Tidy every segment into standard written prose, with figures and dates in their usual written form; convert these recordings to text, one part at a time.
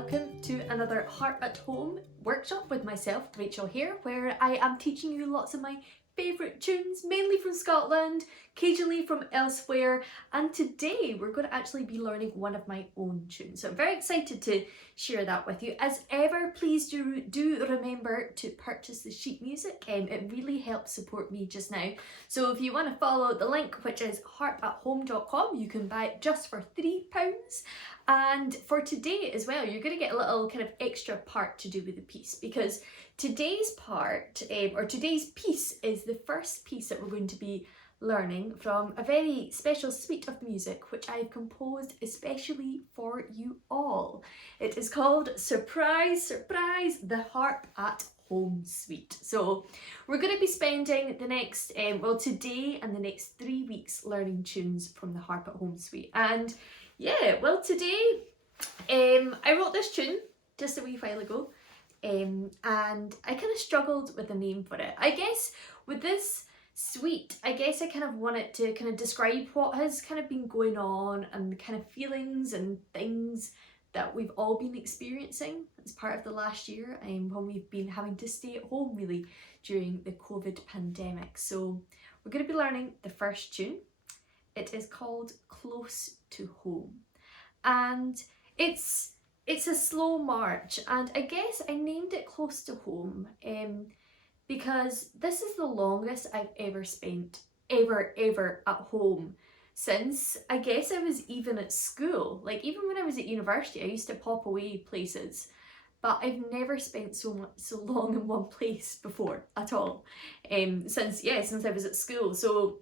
welcome to another Harp at Home workshop with myself, Rachel here, where I am teaching you lots of my favourite tunes, mainly from Scotland, occasionally from elsewhere, and today we're going to actually be learning one of my own tunes. So I'm very excited to share that with you. As ever, please do remember to purchase the sheet music. It really helps support me just now. So if you want to follow the link, which is harpathome.com, you can buy it just for £3. And for today as well, you're going to get a little kind of extra part to do with the piece, because today's part, or today's piece, is the first piece that we're going to be learning from a very special suite of music which I've composed especially for you all. It is called Surprise, Surprise, the Harp at Home Suite. So we're going to be spending the next, today and the next 3 weeks learning tunes from the Harp at Home Suite. And yeah, well, today I wrote this tune just a wee while ago, and I kind of struggled with a name for it. I guess with this suite, I guess I kind of wanted to kind of describe what has kind of been going on and the kind of feelings and things that we've all been experiencing as part of the last year, when we've been having to stay at home really during the COVID pandemic. So we're going to be learning the first tune. It is called Close to Home, and it's a slow march, and I guess I named it Close to Home because this is the longest I've ever spent ever at home since I guess I was even at school. Like, even when I was at university, I used to pop away places, but I've never spent so long in one place before at all, since I was at school. So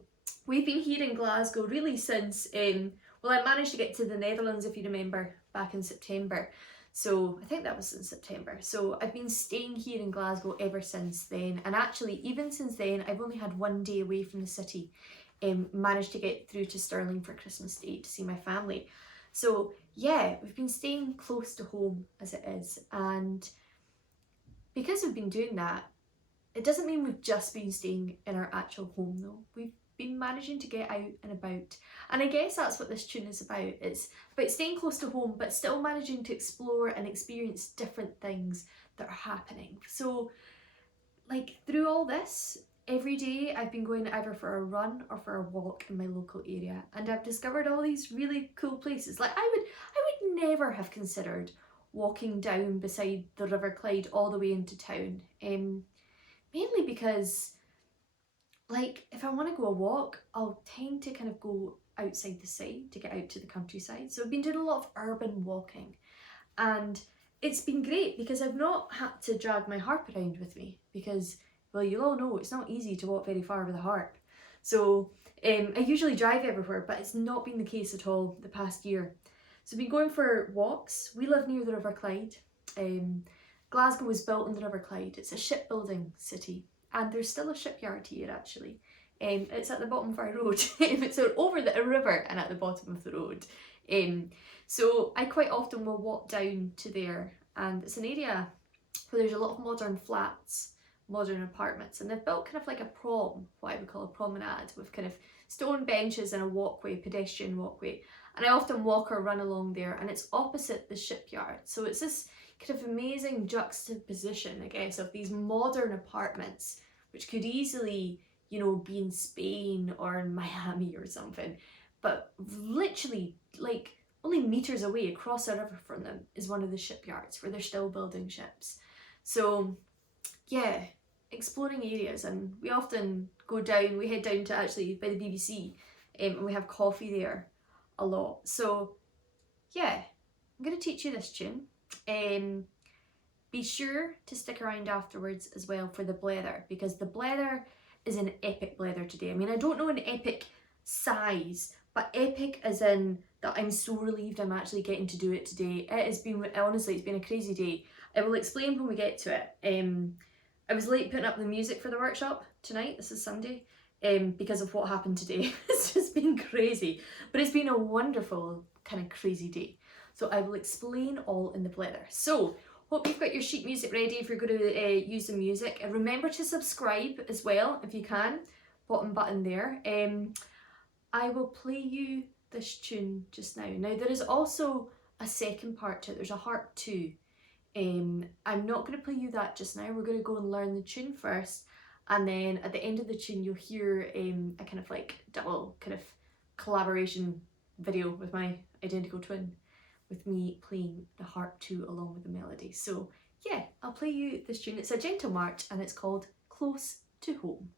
we've been here in Glasgow really since, I managed to get to the Netherlands, if you remember, back in September. So I think that was in September. So I've been staying here in Glasgow ever since then. And actually, even since then, I've only had 1 day away from the city. Managed to get through to Stirling for Christmas Day to see my family. So yeah, we've been staying close to home as it is. And because we've been doing that, it doesn't mean we've just been staying in our actual home though. We've been managing to get out and about, and I guess that's what this tune is about. It's about staying close to home but still managing to explore and experience different things that are happening. So like through all this, every day I've been going either for a run or for a walk in my local area, and I've discovered all these really cool places. Like I would never have considered walking down beside the River Clyde all the way into town, mainly because, like, if I want to go a walk, I'll tend to kind of go outside the city to get out to the countryside. So I've been doing a lot of urban walking, and it's been great because I've not had to drag my harp around with me because, well, you all know it's not easy to walk very far with a harp. So I usually drive everywhere, but it's not been the case at all the past year. So I've been going for walks. We live near the River Clyde. Glasgow was built on the River Clyde. It's a shipbuilding city. And there's still a shipyard here actually. It's at the bottom of our road. It's over the river and at the bottom of the road. So I quite often will walk down to there, and it's an area where there's a lot of modern flats, modern apartments, and they've built kind of like a prom, what I would call a promenade, with kind of stone benches and a walkway, pedestrian walkway. And I often walk or run along there, and it's opposite the shipyard. So it's this kind of amazing juxtaposition, I guess, of these modern apartments, which could easily, be in Spain or in Miami or something. But literally, like, only meters away across the river from them is one of the shipyards where they're still building ships. So yeah, exploring areas, and we often we head down to actually by the BBC, and we have coffee there a lot. So yeah, I'm going to teach you this tune. Be sure to stick around afterwards as well for the blether, because the blether is an epic blether today. I mean, I don't know an epic size, but epic as in that I'm so relieved I'm actually getting to do it today. It has been, honestly, it's been a crazy day. I will explain when we get to it. I was late putting up the music for the workshop tonight. This is Sunday, because of what happened today. It's just been crazy, but it's been a wonderful kind of crazy day. So I will explain all in the blether. So hope you've got your sheet music ready if you're going to use the music. And remember to subscribe as well if you can. Bottom button there. I will play you this tune just now. Now there is also a second part to it. There's a harp 2. I'm not going to play you that just now. We're going to go and learn the tune first, and then at the end of the tune you'll hear a kind of like double kind of collaboration video with my identical twin, with me playing the harp 2 along with the melody. So yeah, I'll play you this tune. It's a gentle march and it's called Close to Home.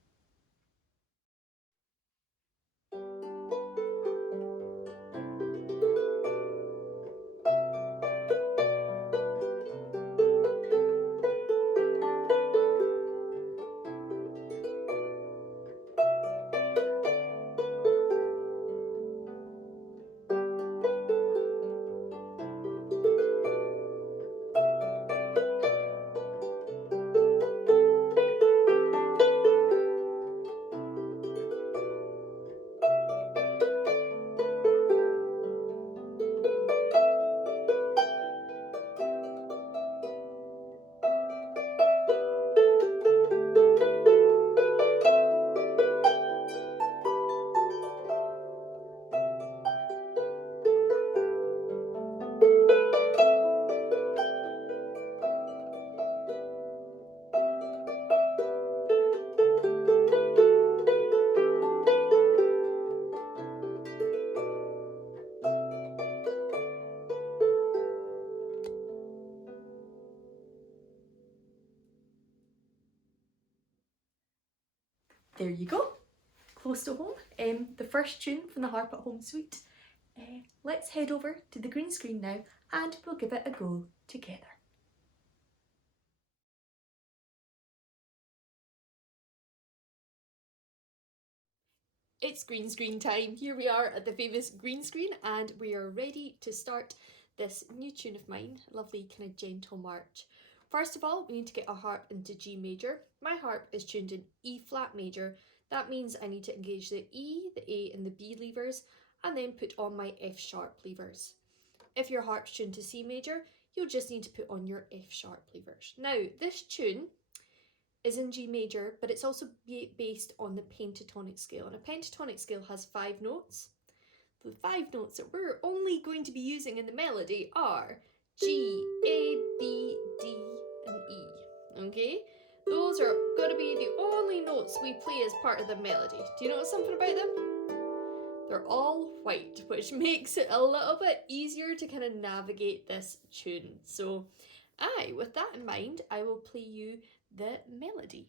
There you go, Close to Home, the first tune from the Harp at Home suite. Let's head over to the green screen now and we'll give it a go together. It's green screen time. Here we are at the famous green screen and we are ready to start this new tune of mine, a lovely kind of gentle march. First of all, we need to get our harp into G major. My harp is tuned in E flat major. That means I need to engage the E, the A and the B levers and then put on my F sharp levers. If your harp's tuned to C major, you'll just need to put on your F sharp levers. Now, this tune is in G major, but it's also based on the pentatonic scale. And a pentatonic scale has 5 notes. The 5 notes that we're only going to be using in the melody are G, A, B, D, and E. Okay? Those are going to be the only notes we play as part of the melody. Do you know something about them? They're all white, which makes it a little bit easier to kind of navigate this tune. So, with that in mind, I will play you the melody.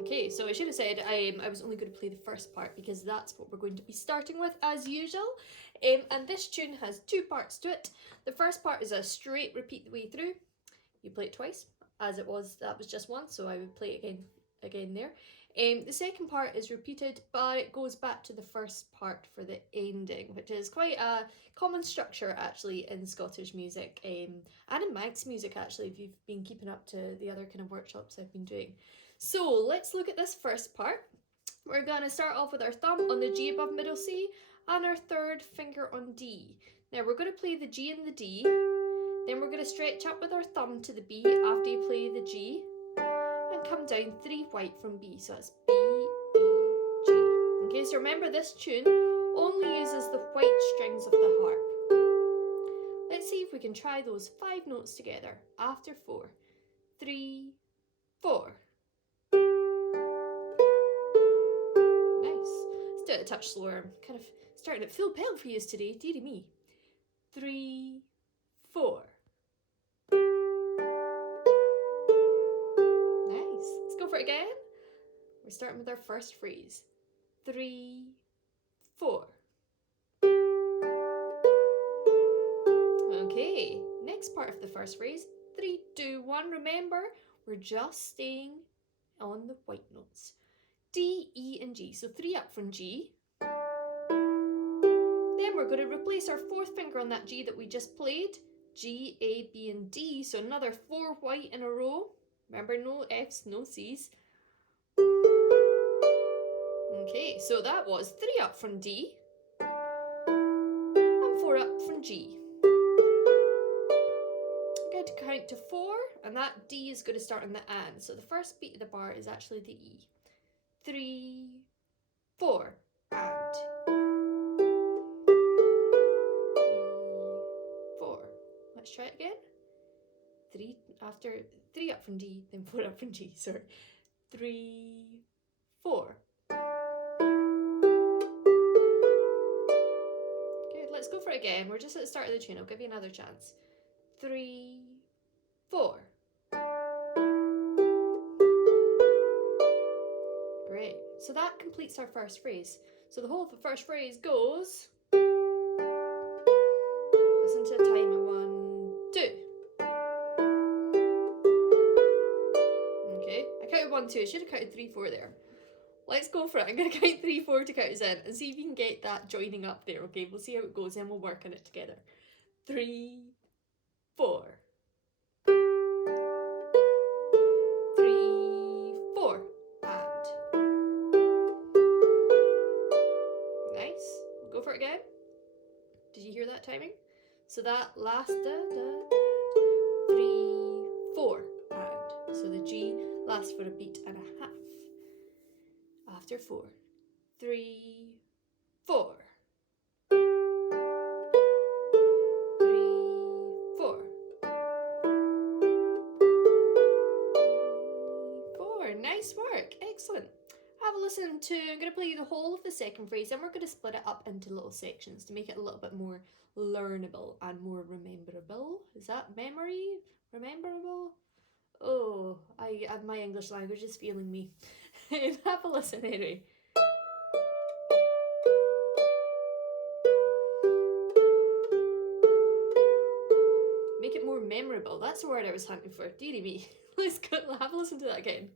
Okay, so I should have said I was only going to play the first part because that's what we're going to be starting with as usual. And this tune has 2 parts to it. The first part is a straight repeat the way through. You play it twice, as it was, that was just once, so I would play it again there. The second part is repeated, but it goes back to the first part for the ending, which is quite a common structure actually in Scottish music, and in Manx music actually, if you've been keeping up to the other kind of workshops I've been doing. So let's look at this first part. We're going to start off with our thumb on the G above middle C and our third finger on D. Now we're going to play the G and the D, then we're going to stretch up with our thumb to the B after you play the G and come down 3 white from B, so that's B, A, G. Okay, so remember this tune only uses the white strings of the harp. Let's see if we can try those 5 notes together after 4. 3, 4. Do it a touch slower. I'm kind of starting at full pelt for you today, dearie me. 3, 4. Nice. Let's go for it again. We're starting with our first phrase. 3, 4. Okay, next part of the first phrase. 3, 2, 1. Remember, we're just staying on the white notes. D, E, and G. So 3 up from G. Then we're going to replace our 4th finger on that G that we just played. G, A, B, and D. So another 4 white in a row. Remember, no Fs, no Cs. Okay, so that was 3 up from D and 4 up from G. I'm going to count to 4, and that D is going to start on the and. So the first beat of the bar is actually the E. 3, 4, and 3, 4. Let's try it again. 3 after 3 up from D, then 4 up from G. Sorry. 3, 4. Good. Let's go for it again. We're just at the start of the tune. I'll give you another chance. 3, 4. Great. So that completes our first phrase. So the whole of the first phrase goes. Listen to the timer. 1, 2. Okay. I counted 1, 2. I should have counted 3, 4 there. Let's go for it. I'm going to count 3, 4 to count us in and see if you can get that joining up there. Okay, we'll see how it goes and we'll work on it together. 3, 4. 3, 4. And. Nice. We'll go for it again. Did you hear that timing? So that last da, da, da, 3, 4. And. So the G lasts for a beat and a half. After 4, 3, 4. 3, 4. 4. Nice work. Excellent. Have a listen to, I'm going to play you the whole of the second phrase and we're going to split it up into little sections to make it a little bit more learnable and more rememberable. Is that memory? Rememberable? Oh, my English language is failing me. Have a listen anyway. Make it more memorable. That's the word I was hunting for. Dearie me. Let's go. Have a listen to that again.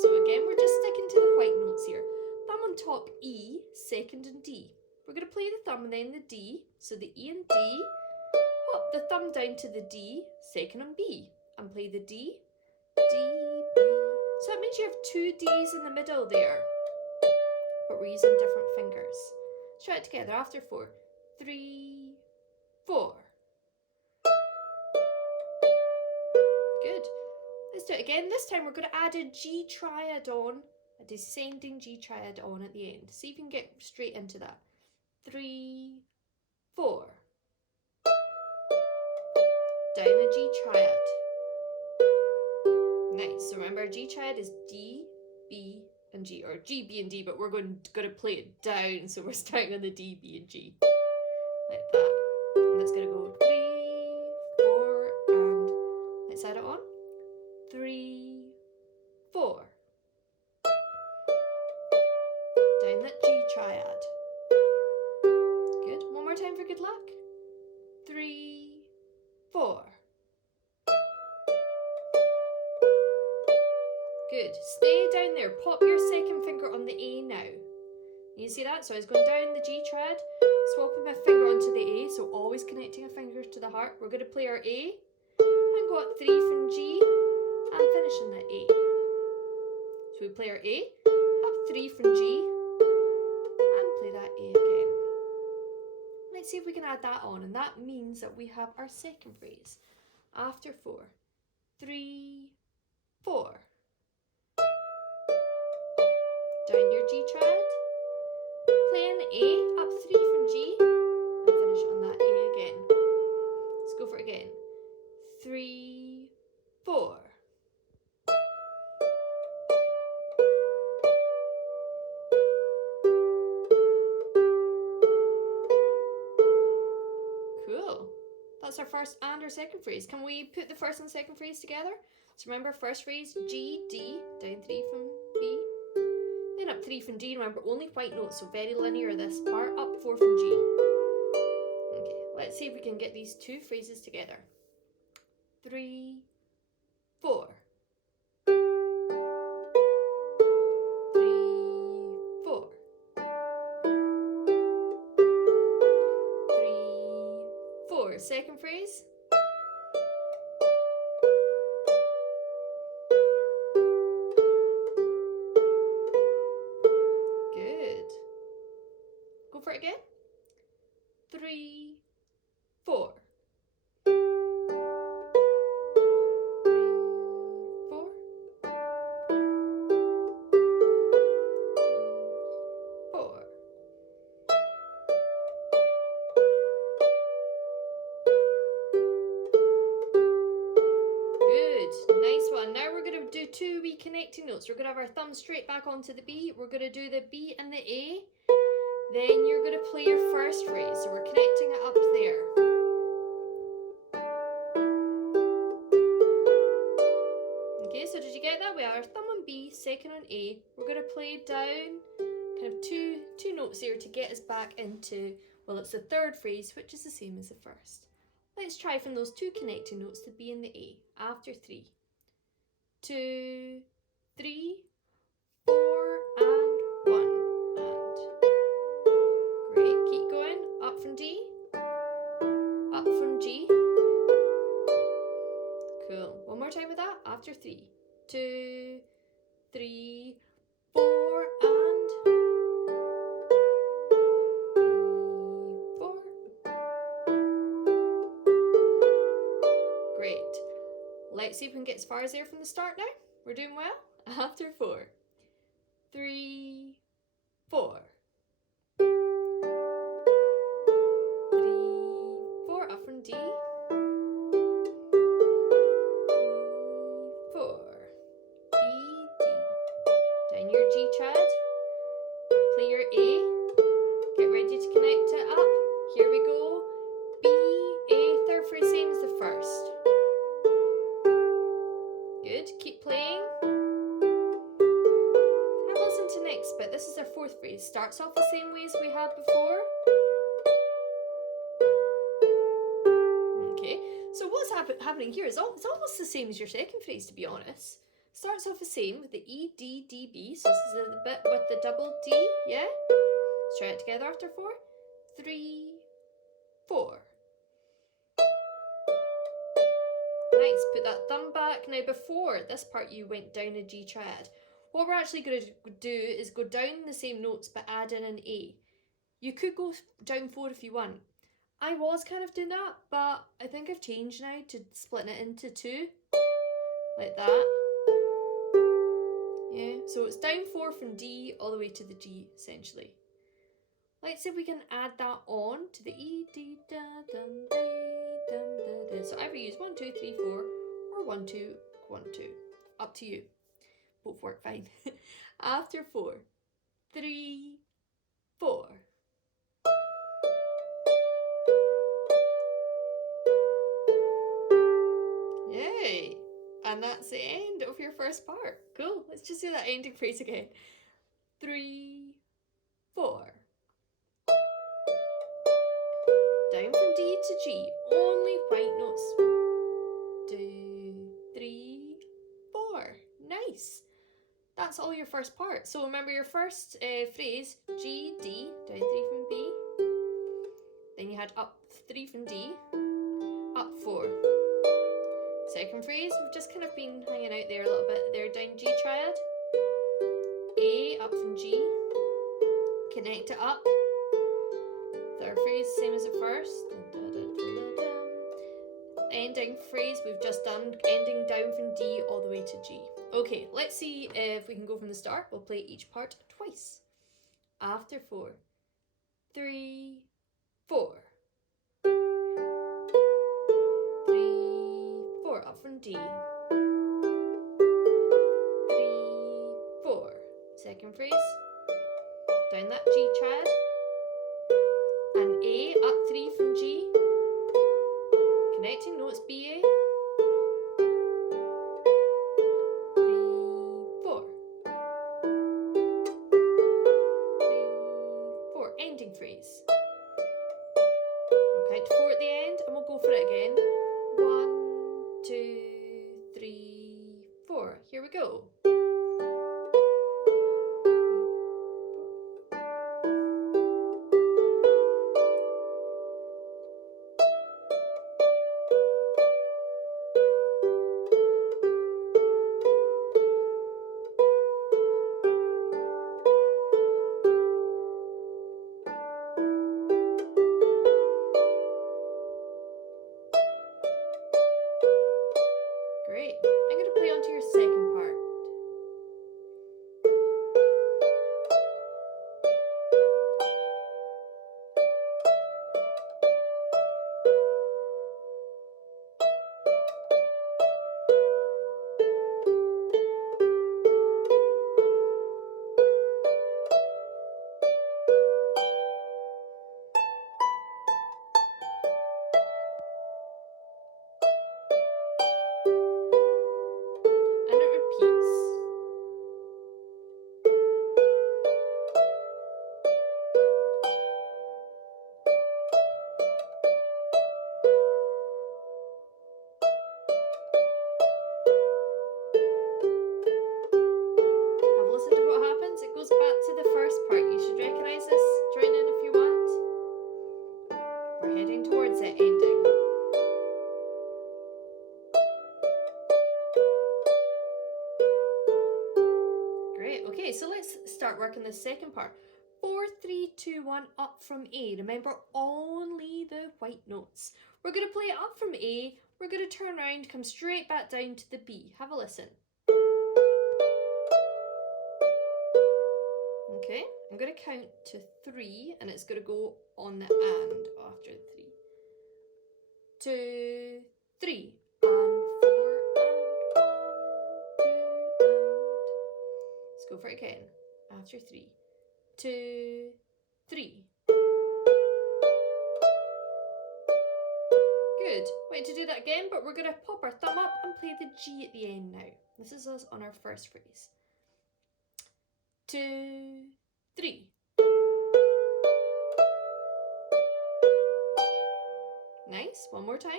So again, we're just sticking to the white notes here. Thumb on top E, second and D. We're going to play the thumb and then the D. So the E and D. Hop the thumb down to the D, second on B. And play the D, D, B. So that means you have 2 Ds in the middle there. But we're using different fingers. Let's try it together after 4. 3, 4. Good. Let's do it again. This time we're going to add a G triad on, a descending G triad on at the end. See if you can get straight into that. 3, 4. Down a G triad. Nice. So remember, G triad is D, B, and G, or G, B, and D, but we're going to play it down, so we're starting on the D, B, and G. Like that. And it's going to go 3, 4, and let's add it on. 3, 4. Down that G triad. Good. One more time for good luck. 3, 4. Good. Stay down there. Pop your second finger on the A now. You see that? So I was going down the G triad, swapping my finger onto the A, so always connecting a finger to the harp. We're going to play our A and go up 3 from G and finish on the A. So we play our A, up 3 from G and play that A again. Let's see if we can add that on, and that means that we have our second phrase. After 4, 3, 4. Down your G triad, play an A, up 3 from G, and finish on that A again. Let's go for it again. 3, 4. Cool. That's our first and our second phrase. Can we put the first and second phrase together? So remember, first phrase, G, D, down 3 from B, then up 3 from D. Remember, only white notes, so very linear this part, up 4 from G. Okay, let's see if we can get these two phrases together. 3, 4. 3, 4. 3, 4. Second phrase. connecting notes. We're going to have our thumb straight back onto the B. We're going to do the B and the A. Then you're going to play your first phrase. So we're connecting it up there. Okay, so did you get that? We have our thumb on B, second on A. We're going to play down kind of two notes there to get us back into, well, it's the third phrase, which is the same as the first. Let's try from those two connecting notes, the B and the A, after 3. 2, 3, 4, and 1. And great, keep going. Up from D, up from G. Cool. One more time with that. After 3, 2, 3, 4, and 3, 4. Great. Let's see if we can get as far as there from the start now. We're doing well. After 4, 3, 4. 3, 4. Up from D. 3, 4. E, D. Down your G trad. Play your A. Get ready to connect it up. Here we go. B, A, third phrase, same as the first. Good, keep playing. Have a listen to next bit. This is our fourth phrase. Starts off the same way as we had before. Okay, so what's happening here is it's almost the same as your second phrase, to be honest. Starts off the same with the E, D, D, B. So this is the bit with the double D, yeah? Let's try it together after 4. 3, 4. Nice, put that thumb back. Now before this part you went down a G triad. What we're actually going to do is go down the same notes but add in an A. You could go down 4 if you want. I was kind of doing that, but I think I've changed now to splitting it into 2. Like that. Yeah, so it's down 4 from D all the way to the G essentially. Let's see if we can add that on to the E, D, da, dum, dee, dum, da, da. So either use 1, 2, 3, 4 or 1, 2, 1, 2. Up to you. Both work fine. After 4, 3, 4. Yay! And that's the end of your first part. Cool. Let's just do that ending phrase again. 3, 4. Down from D to G, only white notes. 2, 3, 4. Nice. That's all your first part. So remember your first phrase, G, D, down 3 from B. Then you had up 3 from D, up 4. Second phrase, we've just kind of been hanging out there a little bit. There, down G triad. A, up from G. Connect it up. Third phrase, same as the first. Ending phrase, we've just done ending down from D all the way to G. Okay, let's see if we can go from the start. We'll play each part twice. After 4, 3, 4. 3, 4. Up from D. 3, 4. Second phrase. Down that G triad. And A, up 3 from G. Connecting notes, B, A. 3, 4. 3, 4. Ending phrase. We'll count to 4 at the end and we'll go for it again. 1, 2, 3, 4. Here we go. Great. I'm going to play on to your second part. start working the second part. 4, 3, 2, 1, up from A. Remember, only the white notes. We're going to play it up from A. We're going to turn around, come straight back down to the B. Have a listen. Okay, I'm going to count to 3 and it's going to go on the and after 3. 2, 3, and 4, and 1, 2, and. Let's go for it again. After 3, 2, 3. Good. Wait to do that again, but we're going to pop our thumb up and play the G at the end now. This is us on our first phrase. 2, 3. Nice. One more time.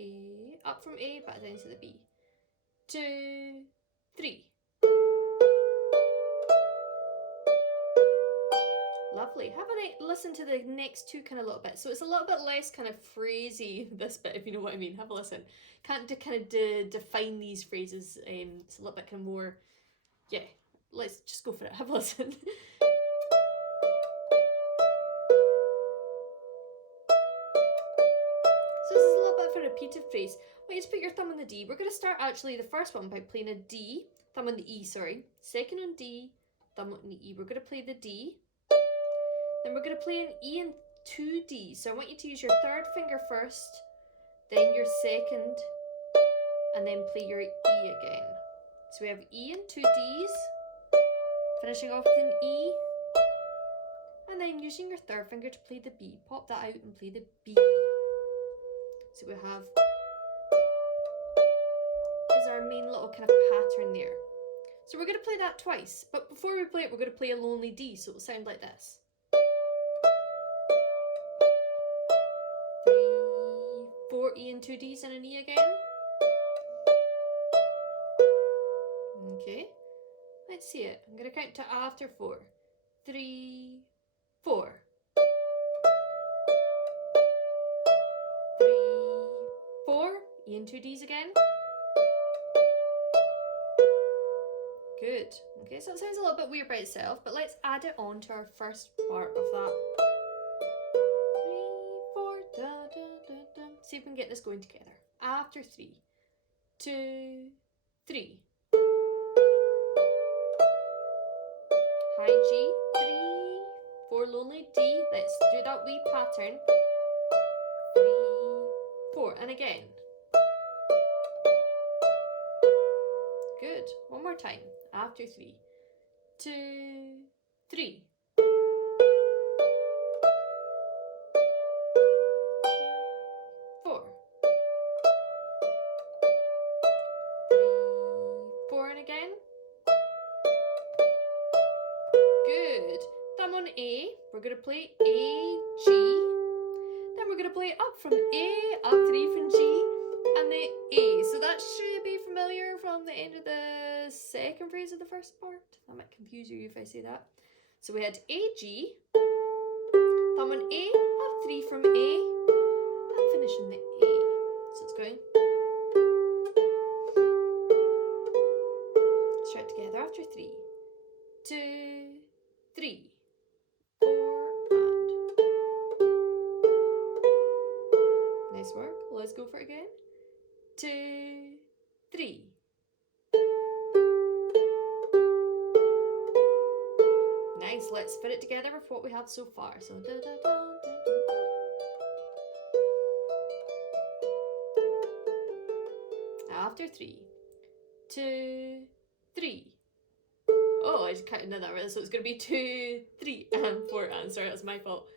A, up from A, back down to the B. 2, 3. Lovely. Have a listen to the next two kind of little bits. So it's a little bit less kind of phrasey, this bit, if you know what I mean. Have a listen. Can't define these phrases. It's a little bit kind of more, yeah, let's just go for it. Have a listen. So this is a little bit of a repeated phrase. Wait, just put your thumb on the D. We're going to start actually the first one by playing a D, thumb on the E, sorry. Second on D, thumb on the E. We're going to play the D. Then we're going to play an E and 2 Ds. So I want you to use your third finger first, then your second, and then play your E again. So we have E and 2 Ds, finishing off with an E, and then using your third finger to play the B. Pop that out and play the B. So we have, is our main little kind of pattern there. So we're going to play that twice, but before we play it, we're going to play a lonely D, so it'll sound like this. 3, 4, E and 2 Ds and an E again. Okay, let's see it. I'm going to count to after 4. 3, 4. 3, 4. E and 2 Ds again. Good. Okay, so it sounds a little bit weird by itself, but let's add it on to our first part of that. 3, 4, da, da, da, da. See if we can get this going together. After 3, 2, 3. High G, 3, 4 lonely D. Let's do that wee pattern. 3, 4, and again. Good. One more time. After 3, 2, 3. 4. 3, 4, and again. Good. Thumb on A. We're going to play A, G. Then we're going to play up from A, up 3 from G, and the A. So that should be familiar from the end of the second phrase of the first part. That might confuse you if I say that. So we had A, G, thumb on A, up 3 from A, and finishing the A. So it's going. Let's try it together after 3, 2, 3, 4, and. Nice work. Let's go for it again. 2, 3. Nice. Let's fit it together with what we have so far. So da, da, da, da, da. After 3, 2, 3. Oh, I just counted that right. So it's going to be 2, 3, and 4. And sorry, that's my fault.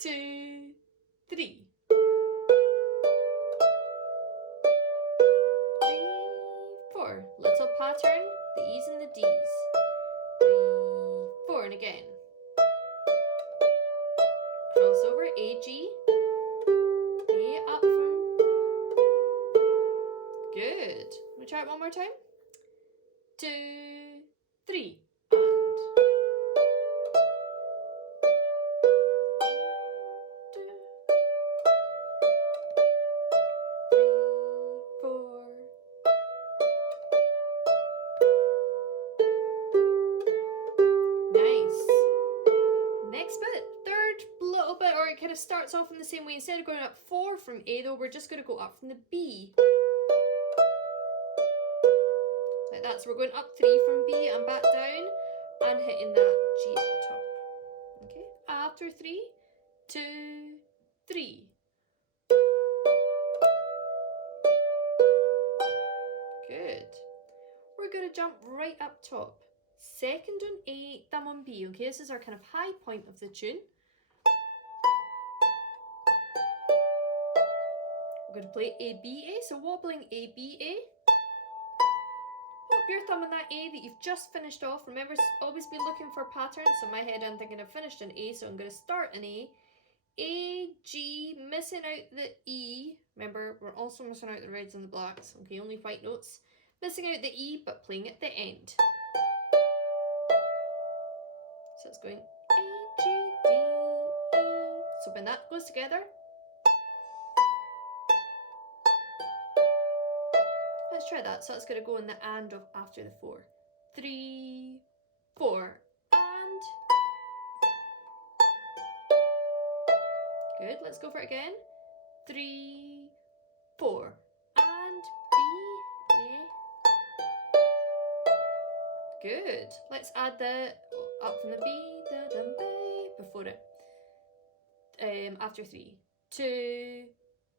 2, 3. 4. Little pattern, the E's and the D's. 3, 4, and again. Crossover, A, G. A up from. Good. We'll try it one more time. 2, 3, and. 2, 3, 4. Nice. this starts off in the same way. Instead of going up 4 from A though, we're just going to go up from the B. Like that. So we're going up 3 from B and back down and hitting that G at the top. Okay, after 3, 2, 3. Good. We're going to jump right up top. Second on A, thumb on B. Okay, this is our kind of high point of the tune. We're going to play A, B, A. So wobbling A, B, A. Pop your thumb on that A that you've just finished off. Remember, always be looking for patterns. So in my head, I'm thinking I've finished an A, so I'm going to start an A, G, missing out the E. Remember, we're also missing out the reds and the blacks. Okay, only white notes. Missing out the E, but playing at the end. So it's going A, G, D, E. So when that goes together, let's try that. So that's going to go in the and of after the 4. 3, 4, and. Good, let's go for it again. 3, 4, and B, A. Good. Let's add the up from the B, the dum, B before it. After 3, 2,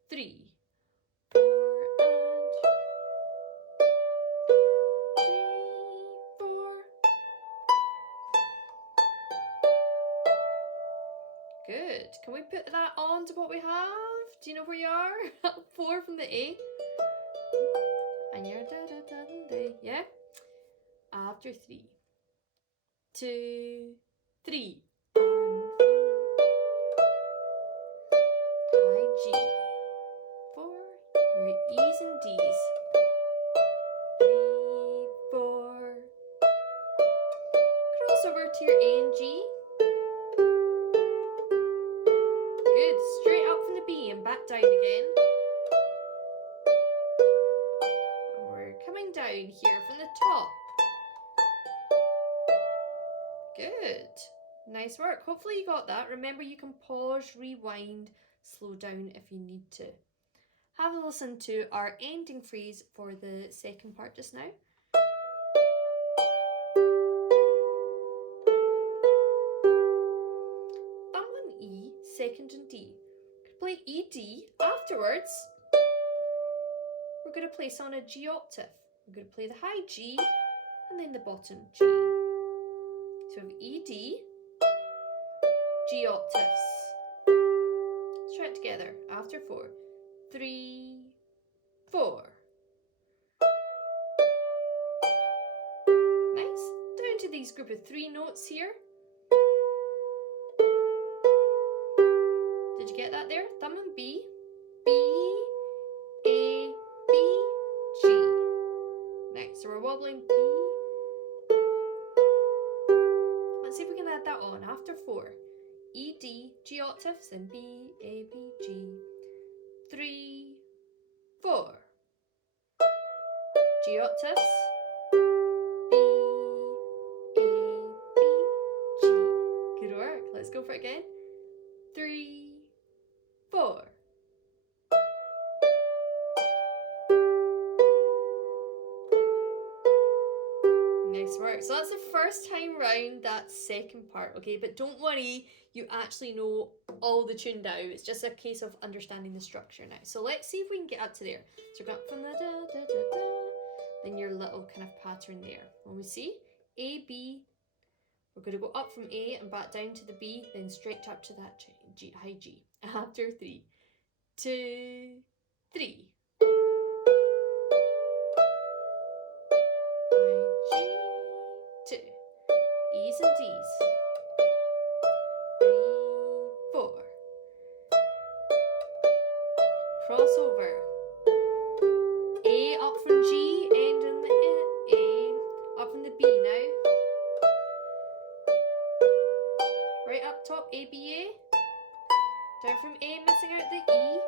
3, 4, and 3, 4. Good. Can we put that on to what we have? Do you know where you are? 4 from the A. And you're da da da da. Yeah? After 3, 2, 3, and 4. High G. 4. Your E's and D's. 3, 4. Cross over to your A and G. Good. Straight up from the B and back down again. And we're coming down here from the top. Good. Nice work. Hopefully you got that. Remember, you can pause, rewind, slow down if you need to. Have a listen to our ending phrase for the second part just now. Thumb on E, second on D. Play E, D. Afterwards, we're going to place on a G octave. We're going to play the high G and then the bottom G. So we have E, D, G octaves. Let's try it together. After 4, 3, 4. Nice. Down to these group of 3 notes here. Did you get that there? Thumb on B, B, A, B, G. Next, so we're wobbling B. Let's see if we can add that on. After 4, E, D, G octaves, then B, A, B, G. 3, 4. G octaves. B, A, B, G. Good work. Let's go for it again. 3, 4. Nice work. So that's the first time round that second part, okay? But don't worry, you actually know all the tune now. It's just a case of understanding the structure now. So let's see if we can get up to there. So go up from the da, da, da, da, then your little kind of pattern there. When we see A, B, we're going to go up from A and back down to the B, then straight up to that G, high G. After 3, 2, 3. High G, 2. E's and D's. 3, 4. Crossover. A up from G, end in the A. Up from the B now. Right up top, A, B, A. Down from A, missing out the E.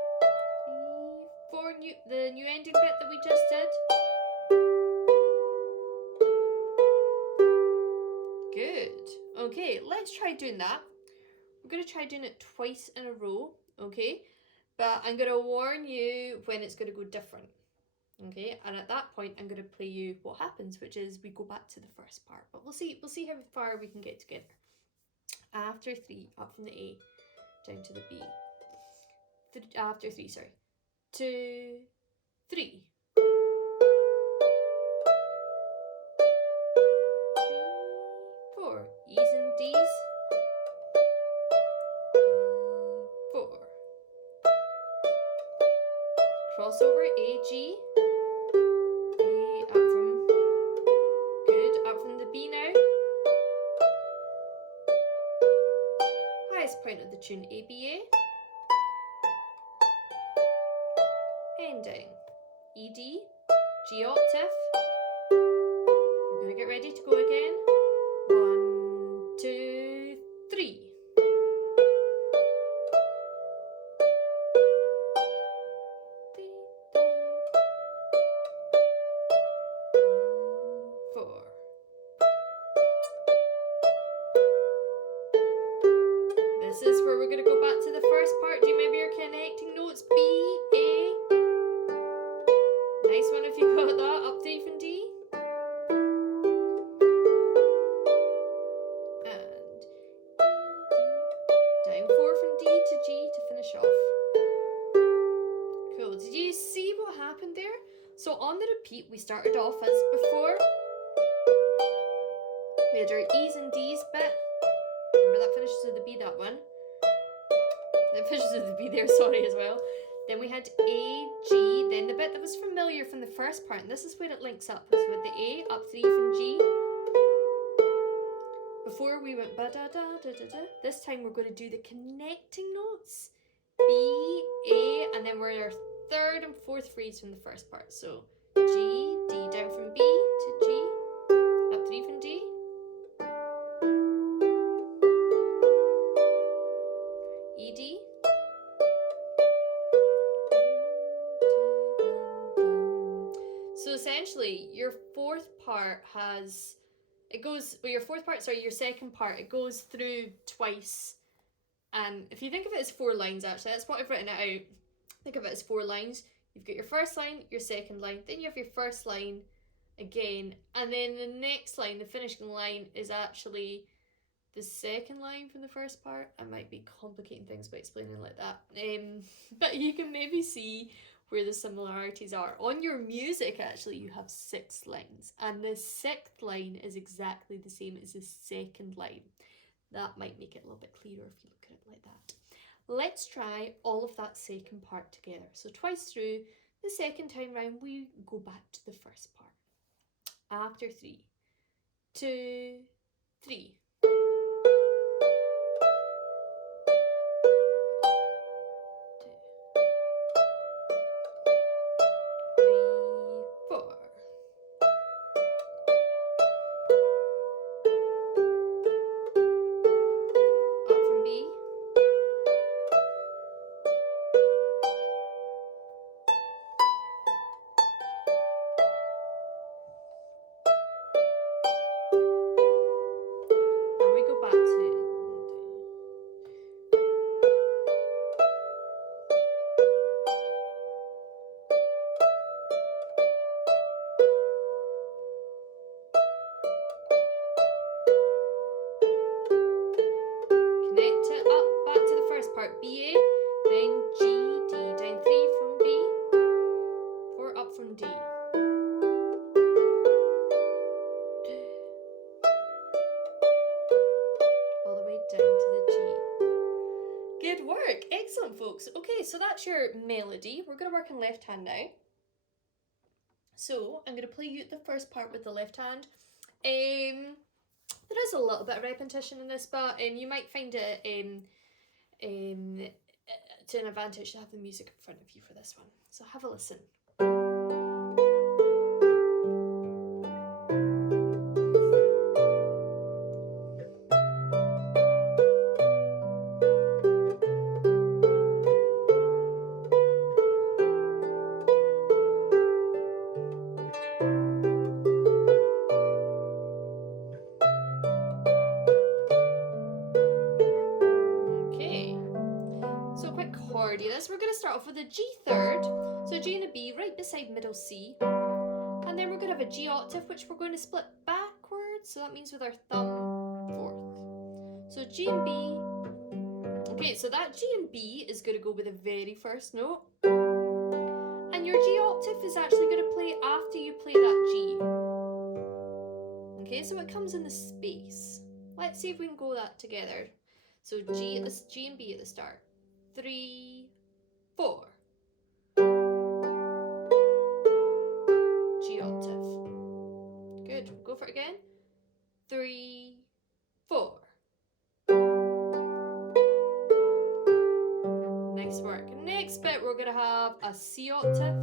3, 4, the new ending bit that we just did. Good. Okay, let's try doing that I'm going to try doing it twice in a row, okay? But I'm going to warn you when it's going to go different, okay? And at that point, I'm going to play you what happens, which is we go back to the first part. But we'll see how far we can get together. After 3, up from the A, down to the B. After 3, sorry. 2, 3. 3, 4. E's and D's. 3, 4. Crossover, A, G. A, up from, good, up from the B now. Highest point of the tune, A, B, A. Ending, E, D, G octave. We're going to get ready to go again. 1, 2, 3. 4. This is where we're going to go back to the first part. Do you remember your connecting notes? B, A. Nice one if you got that. Up 3 from D. And down 4 from D to G to finish off. Cool. Did you see what happened there? So on the repeat, we started off as before. We had our E's and D's bit. Remember that finishes with the B, that one. That finishes with the B there, sorry, as well. Then we had A, G, then the bit that was familiar from the first part, and this is where it links up, was with the A, up 3 from G. Before we went ba-da-da-da-da-da. This time we're going to do the connecting notes. B, A, and then we're in our third and fourth phrase from the first part. So G, D, down from B to G, up 3 from D. E, D. So essentially, your fourth part has, your second part, it goes through twice. And if you think of it as 4 lines, actually, that's what I've written it out. Think of it as 4 lines. You've got your first line, your second line, then you have your first line again, and then the next line, the finishing line, is actually the second line from the first part. I might be complicating things by explaining like that. But you can maybe see where the similarities are. On your music, actually, you have 6 lines, and the 6th line is exactly the same as the second line. That might make it a little bit clearer if you look at it like that. Let's try all of that second part together. So twice through, the second time round, we go back to the first part. After 3, 2, 3. 4. Up from B. And we go back to connect it up back to the first part. B, A, then G, D, down 3 from B, 4 up from D. All the way down to the G. Good work. Excellent, folks. Okay, so that's your melody. We're going to work on left hand now. So I'm going to play you the first part with the left hand. There is a little bit of repetition in this, but you might find it to an advantage to have the music in front of you for this one. So have a listen. start off with a G third, so G and a B right beside middle C, and then we're going to have a G octave which we're going to split backwards, so that means with our thumb fourth. So G and B. Okay, so that G and B is going to go with the very first note, and your G octave is actually going to play after you play that G. Okay, so it comes in the space. Let's see if we can go that together. So G and B at the start. 3, 4. G octave. Good. Go for it again. 3, 4. Nice work. Next bit, we're going to have a C octave.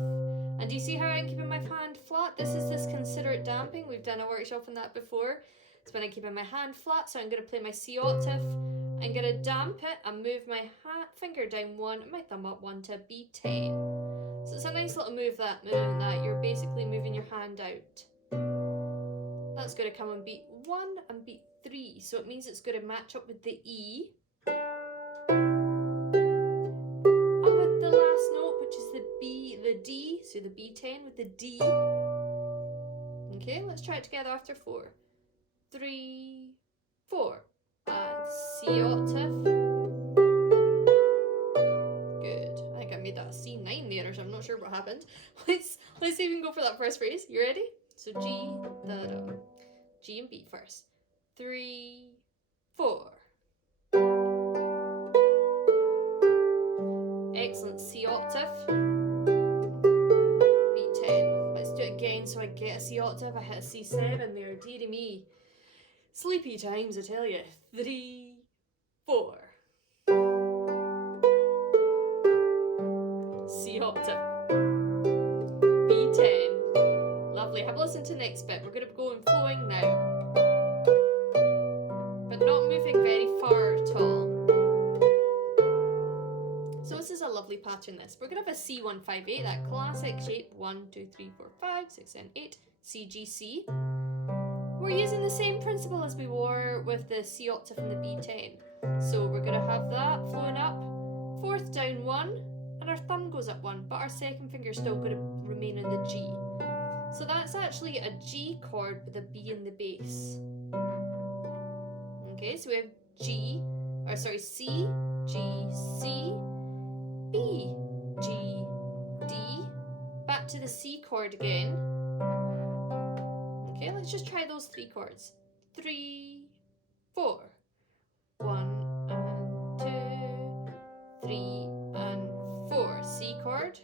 And do you see how I'm keeping my hand flat? This is this considerate damping. We've done a workshop on that before. It's when I'm keeping my hand flat. So I'm going to play my C octave. I'm going to damp it and move my finger down 1 and my thumb up 1 to B10. So it's a nice little move that you're basically moving your hand out. That's going to come on beat 1 and beat 3. So it means it's going to match up with the E. And with the last note, which is the B, the D, so the B10 with the D. Okay, let's try it together after 4. 3, 4. And C octave. Good. I think I made that a C9 there, or I'm not sure what happened. Let's see if we can go for that first phrase. You ready? So G, da, G and B first. 3, 4. Excellent. C octave. B10. Let's do it again so I get a C octave. I hit a C7 there. Dearie me. Sleepy times, I tell you. 3, 4. C octave. B10. Lovely. Have a listen to the next bit. We're going to go in flowing now. But not moving very far at all. So this is a lovely pattern this. We're going to have a C158, that classic shape. 1, 2, 3, 4, 5, 6, 7, 8. C, G, C. We're using the same principle as we were with the C octave and the B10. So we're going to have that flowing up, fourth down 1, and our thumb goes up 1, but our second finger is still going to remain in the G. So that's actually a G chord with a B in the bass. Okay, so we have C, G, C, B, G, D, back to the C chord again. Okay, let's just try those 3 chords. 3, 4. 1 and 2, 3 and 4. C chord.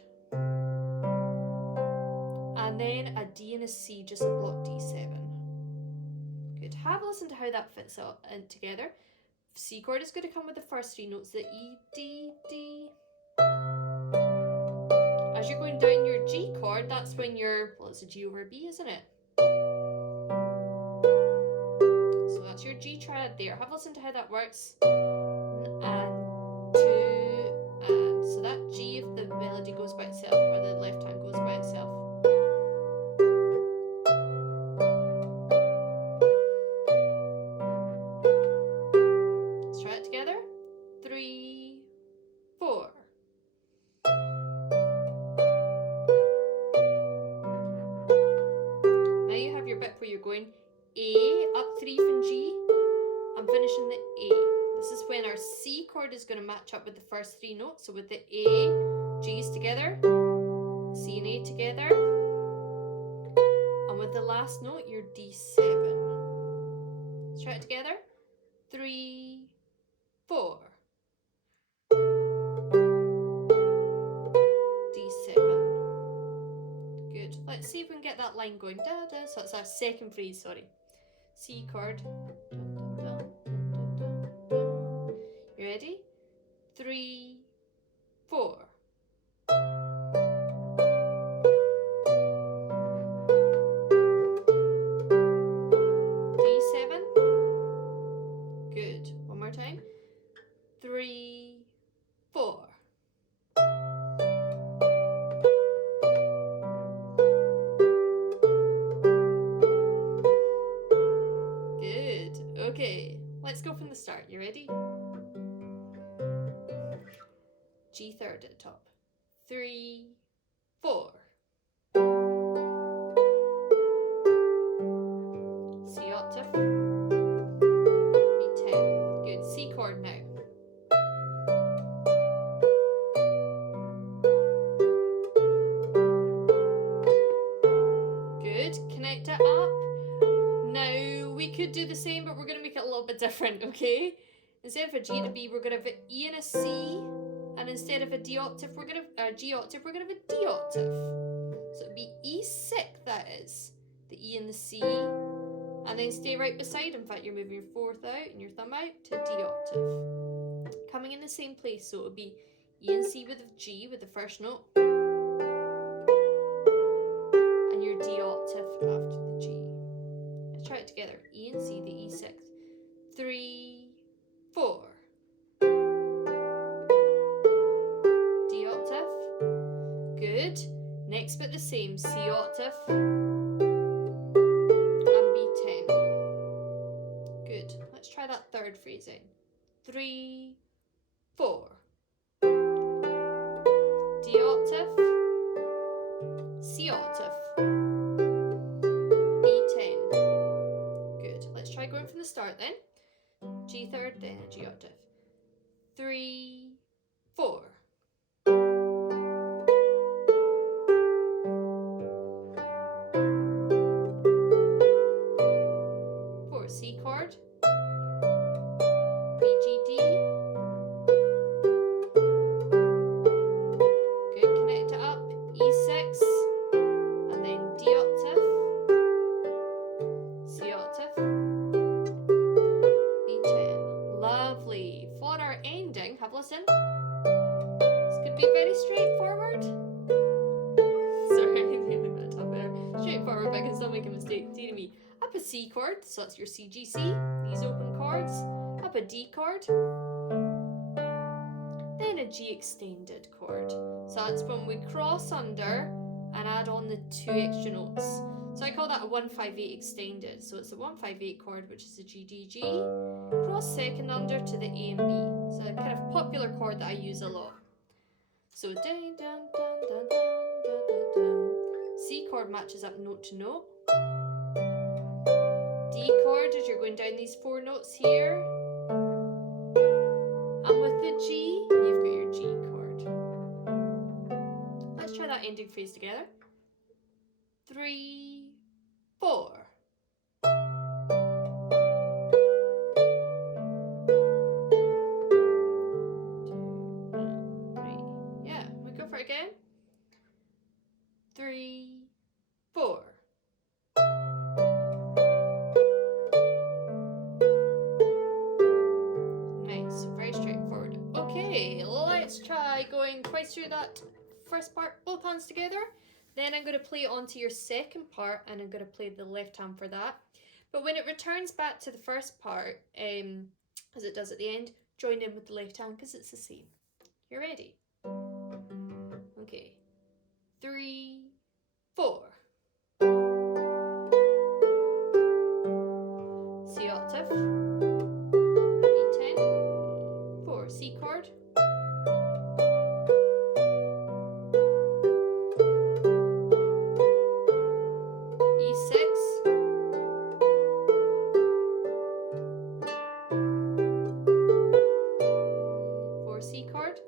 And then a D and a C, just in block D7. Good. Have a listen to how that fits out in together. C chord is going to come with the first 3 notes, the E, D, D. As you're going down your G chord, that's when you're, well, it's a G over B, isn't it? So that's your G triad there. Have a listen to how that works. And 2, and so that G, if the melody goes by itself, or the left hand goes by itself. Let's try it together. 3, 4. Now you have your bit where you're going A, up 3 from G, and finishing the A. This is when our C chord is going to match up with the first 3 notes. So with the A, G's together, C and A together, and with the last note, your D7. Let's try it together. 3, 4. D7. Good. Let's see if we can get that line going. Da, da. So that's our second phrase, sorry. C chord. Dun, dun, dun, dun, dun, dun. You ready? 3, 4. D7. Good. One more time. 3, 4. Good. Okay. Let's go from the start. You ready? G third at the top. 3, 4. C octave, B10. Good. C chord now. Good. Connect it up. Now we could do the same, but we're going to make it a little bit different, okay? Instead of a G and a B, we're going to have an E and a C, and instead of a D octave, we're going to have a G octave, we're going to have a D octave. So it'd be E6, that is. The E and the C, and then stay right beside. In fact, you're moving your fourth out and your thumb out to D octave. Coming in the same place, so it would be E and C with a G with the first note, and your D octave after the G. Let's try it together. E and C, the E6. 3, 4. D octave. Good. Next bit the same. C octave. And B10. Good. Let's try that third phrasing. 3, 4. D octave. C octave. B10. Good. Let's try going from the start then. G third, then a G octave. 3, 4. C chord, B, G, D. Good, connect it up, E6, and then D octave, C octave, B10. Lovely. For our ending, have a listen. This could be very straightforward. Sorry, I'm really bad up there. Straightforward, but I can still make a mistake. D to me. Up a C chord, so that's your C, G, C, these open chords. Up a D chord. Then a G extended chord. So that's when we cross under and add on the 2 extra notes. So I call that a 1-5-8 extended. So it's a 1-5-8 chord, which is a G, D, G. Cross second under to the A and B. So a kind of popular chord that I use a lot. So dun, dun, dun, dun, dun, dun, dun, dun. C chord matches up note to note. D chord as you're going down these 4 notes here. And with the G, you've got your G chord. Let's try that ending phrase together. 3, 4. 2, 3. Yeah, we go for it again. 3, 4. Nice, very straightforward. Okay, let's try going twice through that first part, both hands together. Then I'm going to play it onto your second part, and I'm going to play the left hand for that. But when it returns back to the first part, as it does at the end, join in with the left hand because it's the same. You ready? Okay. 3, 4. C octave. B10. 4. C chord. E6. 4 C chord.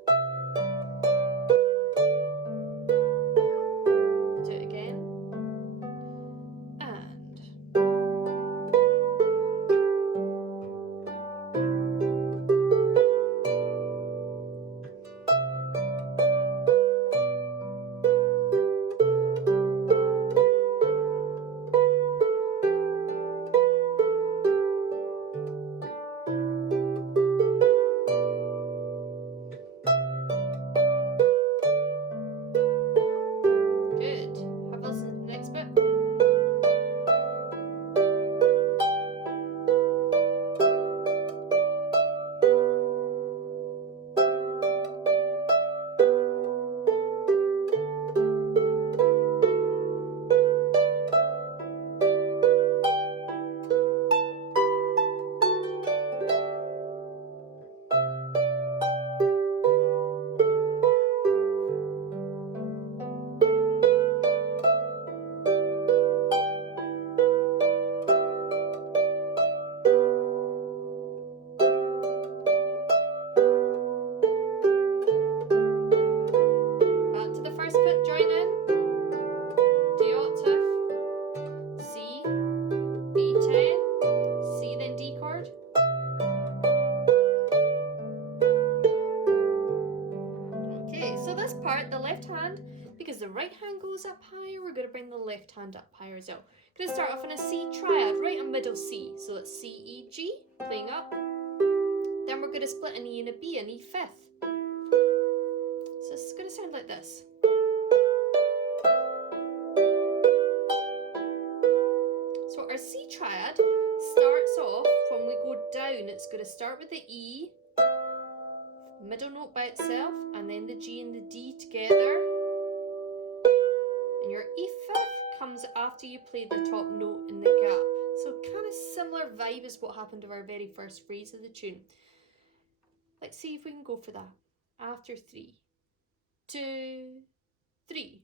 going to bring the left hand up higher as well. Going to start off in a C triad, right in middle C. So it's C, E, G, playing up. Then we're going to split an E and a B, an E fifth. So this is going to sound like this. So our C triad starts off, when we go down, it's going to start with the E, middle note by itself, and then the G and the D together. And your E fifth comes after you play the top note in the gap. So kind of similar vibe as what happened to our very first phrase of the tune. Let's see if we can go for that. After 3, 2, 3.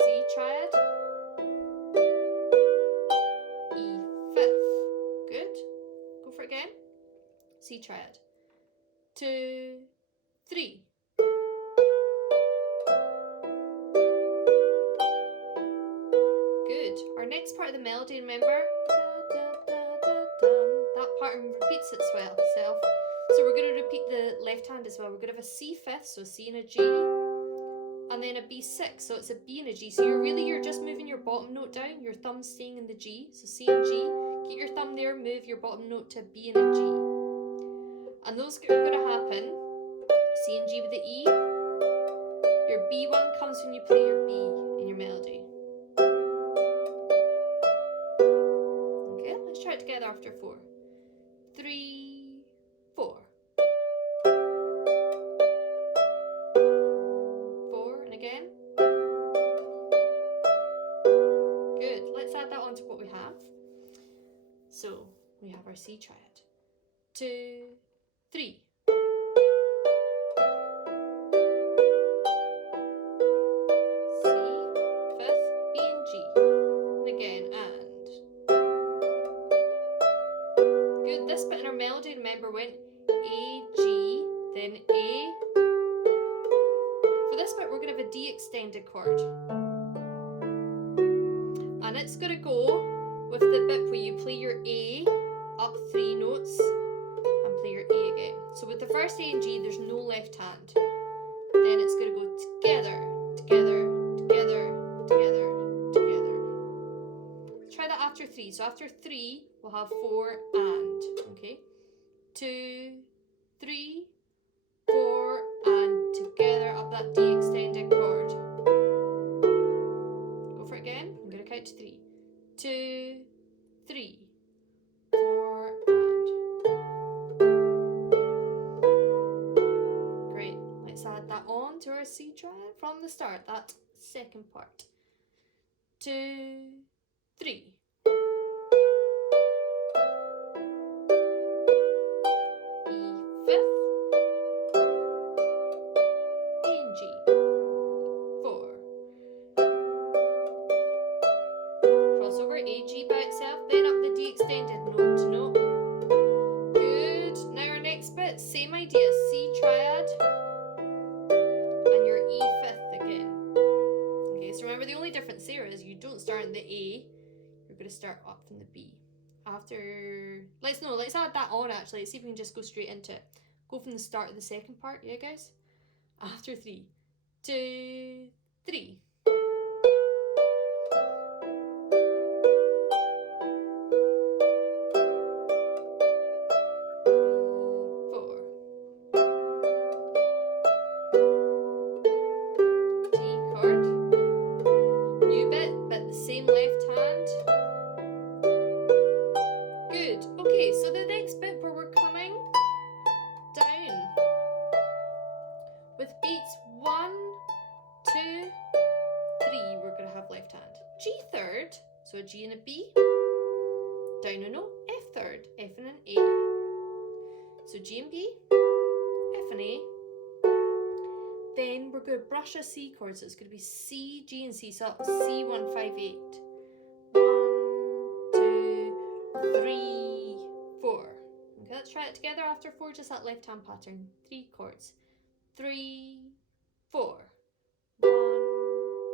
C triad, E fifth. Good. Go for it again. C triad. 2, 3. Good. Our next part of the melody, remember? That pattern repeats itself. So we're going to repeat the left hand as well. We're going to have a C fifth, so C and a G, and then a B6, so it's a B and a G. So you're just moving your bottom note down, your thumb staying in the G, so C and G. Get your thumb there, move your bottom note to a B and a G. And those are going to happen, C and G with the E. Your B1 comes when you play your B in your melody. Okay, let's try it together after 4. 3, 4. 4, and again. Good, let's add that on to what we have. So, we have our C triad. 2, 3. C, fifth, B and G. And again, and. Good, this bit in our melody, remember, went A, G, then A. For this bit, we're going to have a D extended chord. And it's going to go with the bit where you play your A up 3 notes and play your A again. So with the first A and G, there's no left hand. Then it's going to go together, together, together, together, together. Try that after 3. So after 3, we'll have 4 and. Okay? 2, 3, 4, and together up that D extended chord. Go for it again. I'm going to count to 3. 2, 3, 4, and. Great. Let's add that on to our C triad from the start, that second part. 2, 3. A, G by itself, then up the D extended note to note. Good. Now our next bit, same idea, C triad and your E fifth again. Okay, so remember the only difference there is you don't start in the A, you're going to start up from the B. After, let's add that on actually, let's see if we can just go straight into it. Go from the start of the second part, yeah guys? After 3, 2, 3. 1, 2, 3, we're going to have left hand. G third, so a G and a B. Down a note, F third, F and an A. So G and B, F and A. Then we're going to brush a C chord, so it's going to be C, G and C, so up C1, 5, 8. 1, 2, 3, 4. Okay, let's try it together after 4, just that left hand pattern. 3 chords. 3, 4. 1,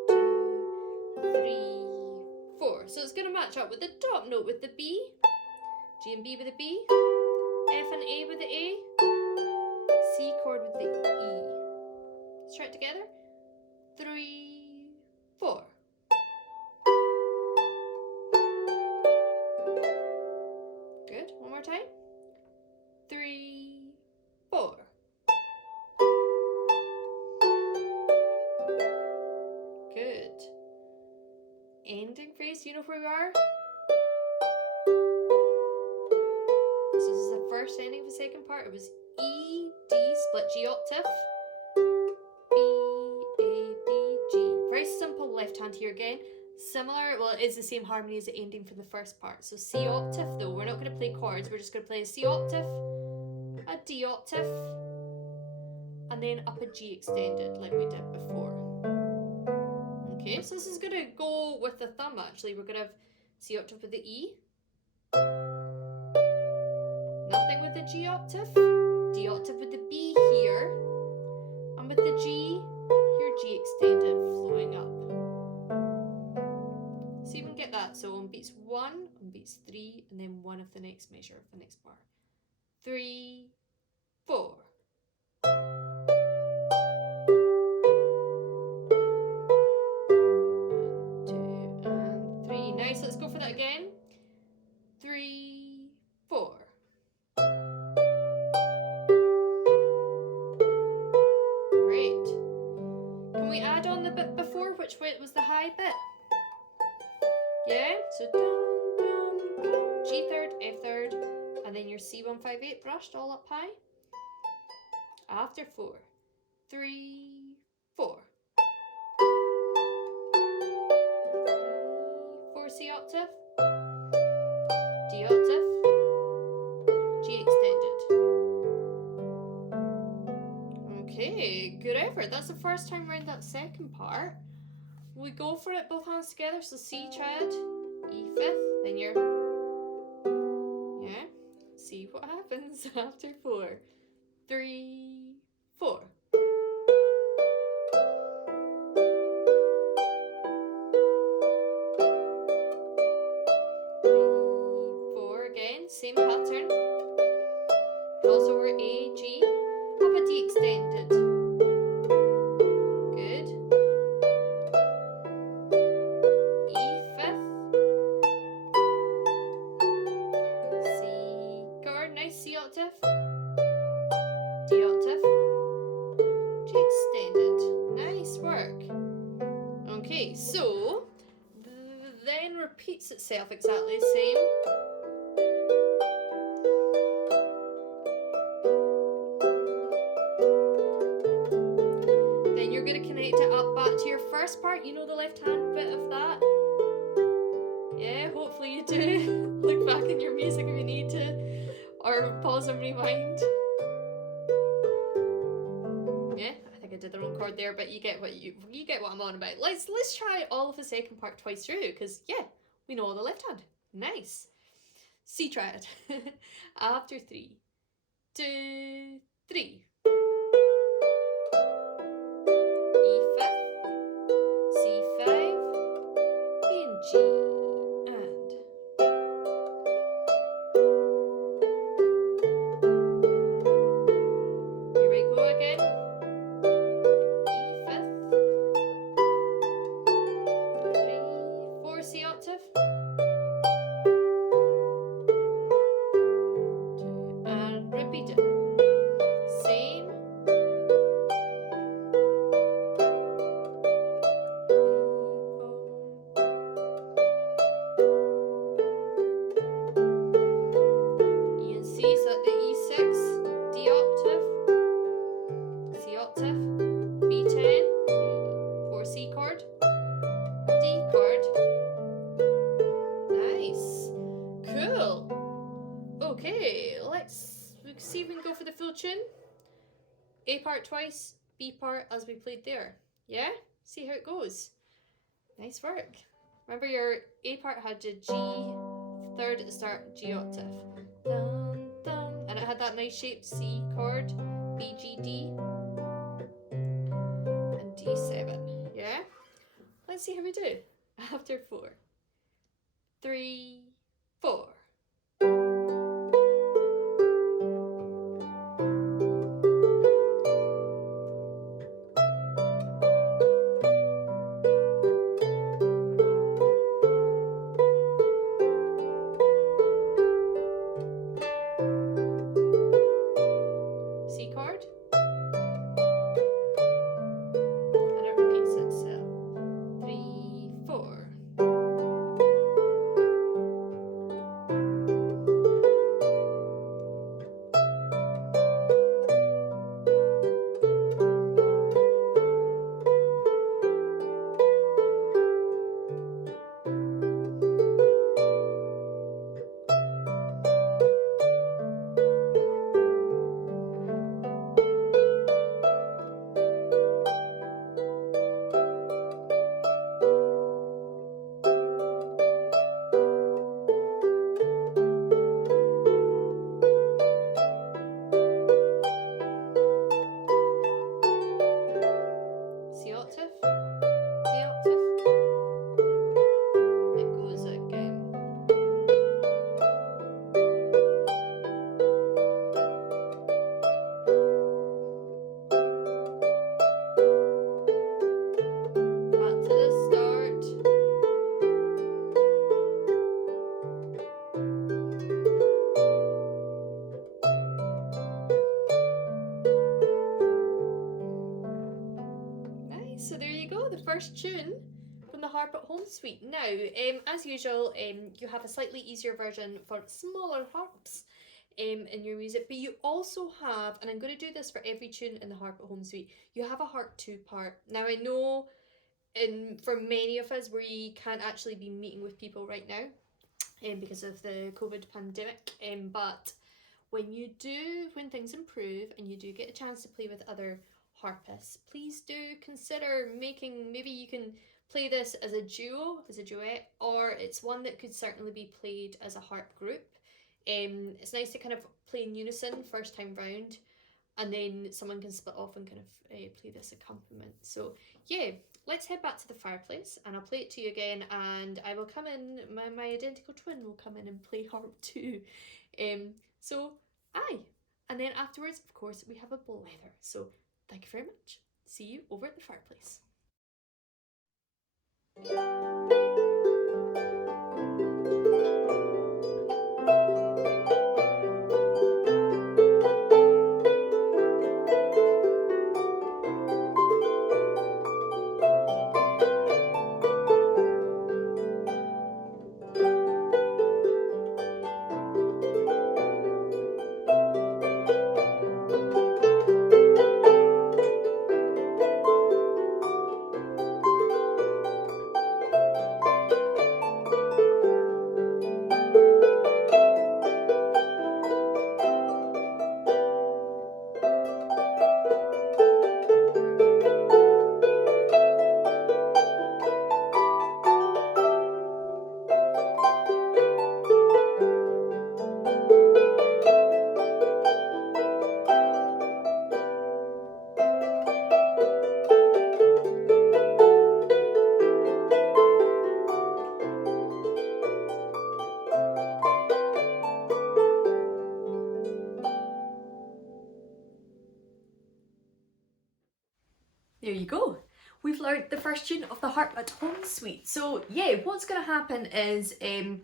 2, 3, 4. So it's going to match up with the top note with the B, G and B with the B, F and A with the A, C chord with the E. Let's try it together. 3, 4. ending phrase. You know where we are? So this is the first ending of the second part. It was E, D, split G octave, B, A, B, G. Very simple left hand here again. Similar, well, it is the same harmony as the ending for the first part. So C octave though, we're not going to play chords, we're just going to play a C octave, a D octave, and then up a G extended like we did before. Okay, so this is going to go with the thumb actually. We're going to have C octave with the E, nothing with the G octave, D octave with the B here, and with the G, your G extended flowing up. See if we can get that. So on beats 1, on beats 3, and then 1 of the next measure of the next bar. 3, 4. 1, 2, and 3. Nice, let's go for that again. 3, 4. Great. Can we add on the bit before, which was the high bit? Yeah, so dun, dun, G third, F third, and then your C158 brushed all up high. After 4, 3, 4. 4 C octave, D octave, G extended. Okay, good effort. That's the first time around that second part. We go for it, both hands together. So C triad, E fifth, then your, yeah, see what happens after 4, 3, 4. 3, 4 again, same pattern. Cross over A, G, up a D extended. Good. E fifth, C chord, nice C octave, D octave, G extended. Nice work. Okay, so then repeats itself exactly the same. Then you're going to connect it up back to your first part. You know the left hand bit of that? Yeah, hopefully you do. Look back in your music if you need to, or pause and rewind. Yeah, I think I did the wrong chord there, but you get what I'm on about. Let's try all of the second part twice through, because yeah, we know all the left hand. Nice. C triad. After 3, 2, 3. E fifth, C5, B and G, and here we go again. E fifth, 3, 4 C octave, 2, and repeat it. Same. 3, 4 C chord, D chord. Nice. Cool. Okay, let's see if we can go for the full tune. A part twice, B part as we played there. Yeah? See how it goes. Nice work. Remember your A part had a G third at the start, G octave. Dun, dun. And it had that nice shaped C chord, B, G, D, and D7. Yeah? Let's see how we do. After 4, 3, 4. C chord, and it repeats itself. 3, 4. the Harp at Home suite. Now, as usual, you have a slightly easier version for smaller harps in your music, but you also have, and I'm going to do this for every tune in the Harp at Home suite, you have a harp 2-part. Now, I know for many of us, we can't actually be meeting with people right now because of the COVID pandemic, but when things improve and you do get a chance to play with other harpists, please do consider maybe you can play this as a duo, as a duet, or it's one that could certainly be played as a harp group. It's nice to kind of play in unison first time round, and then someone can split off and kind of play this accompaniment. So yeah, let's head back to the fireplace and I'll play it to you again, and I will come in, my identical twin will come in and play harp too. So aye, and then afterwards, of course, we have a blether. So thank you very much. See you over at the fireplace. There you go. We've learned the first tune of the Harp at Home suite. So yeah, what's going to happen is we're going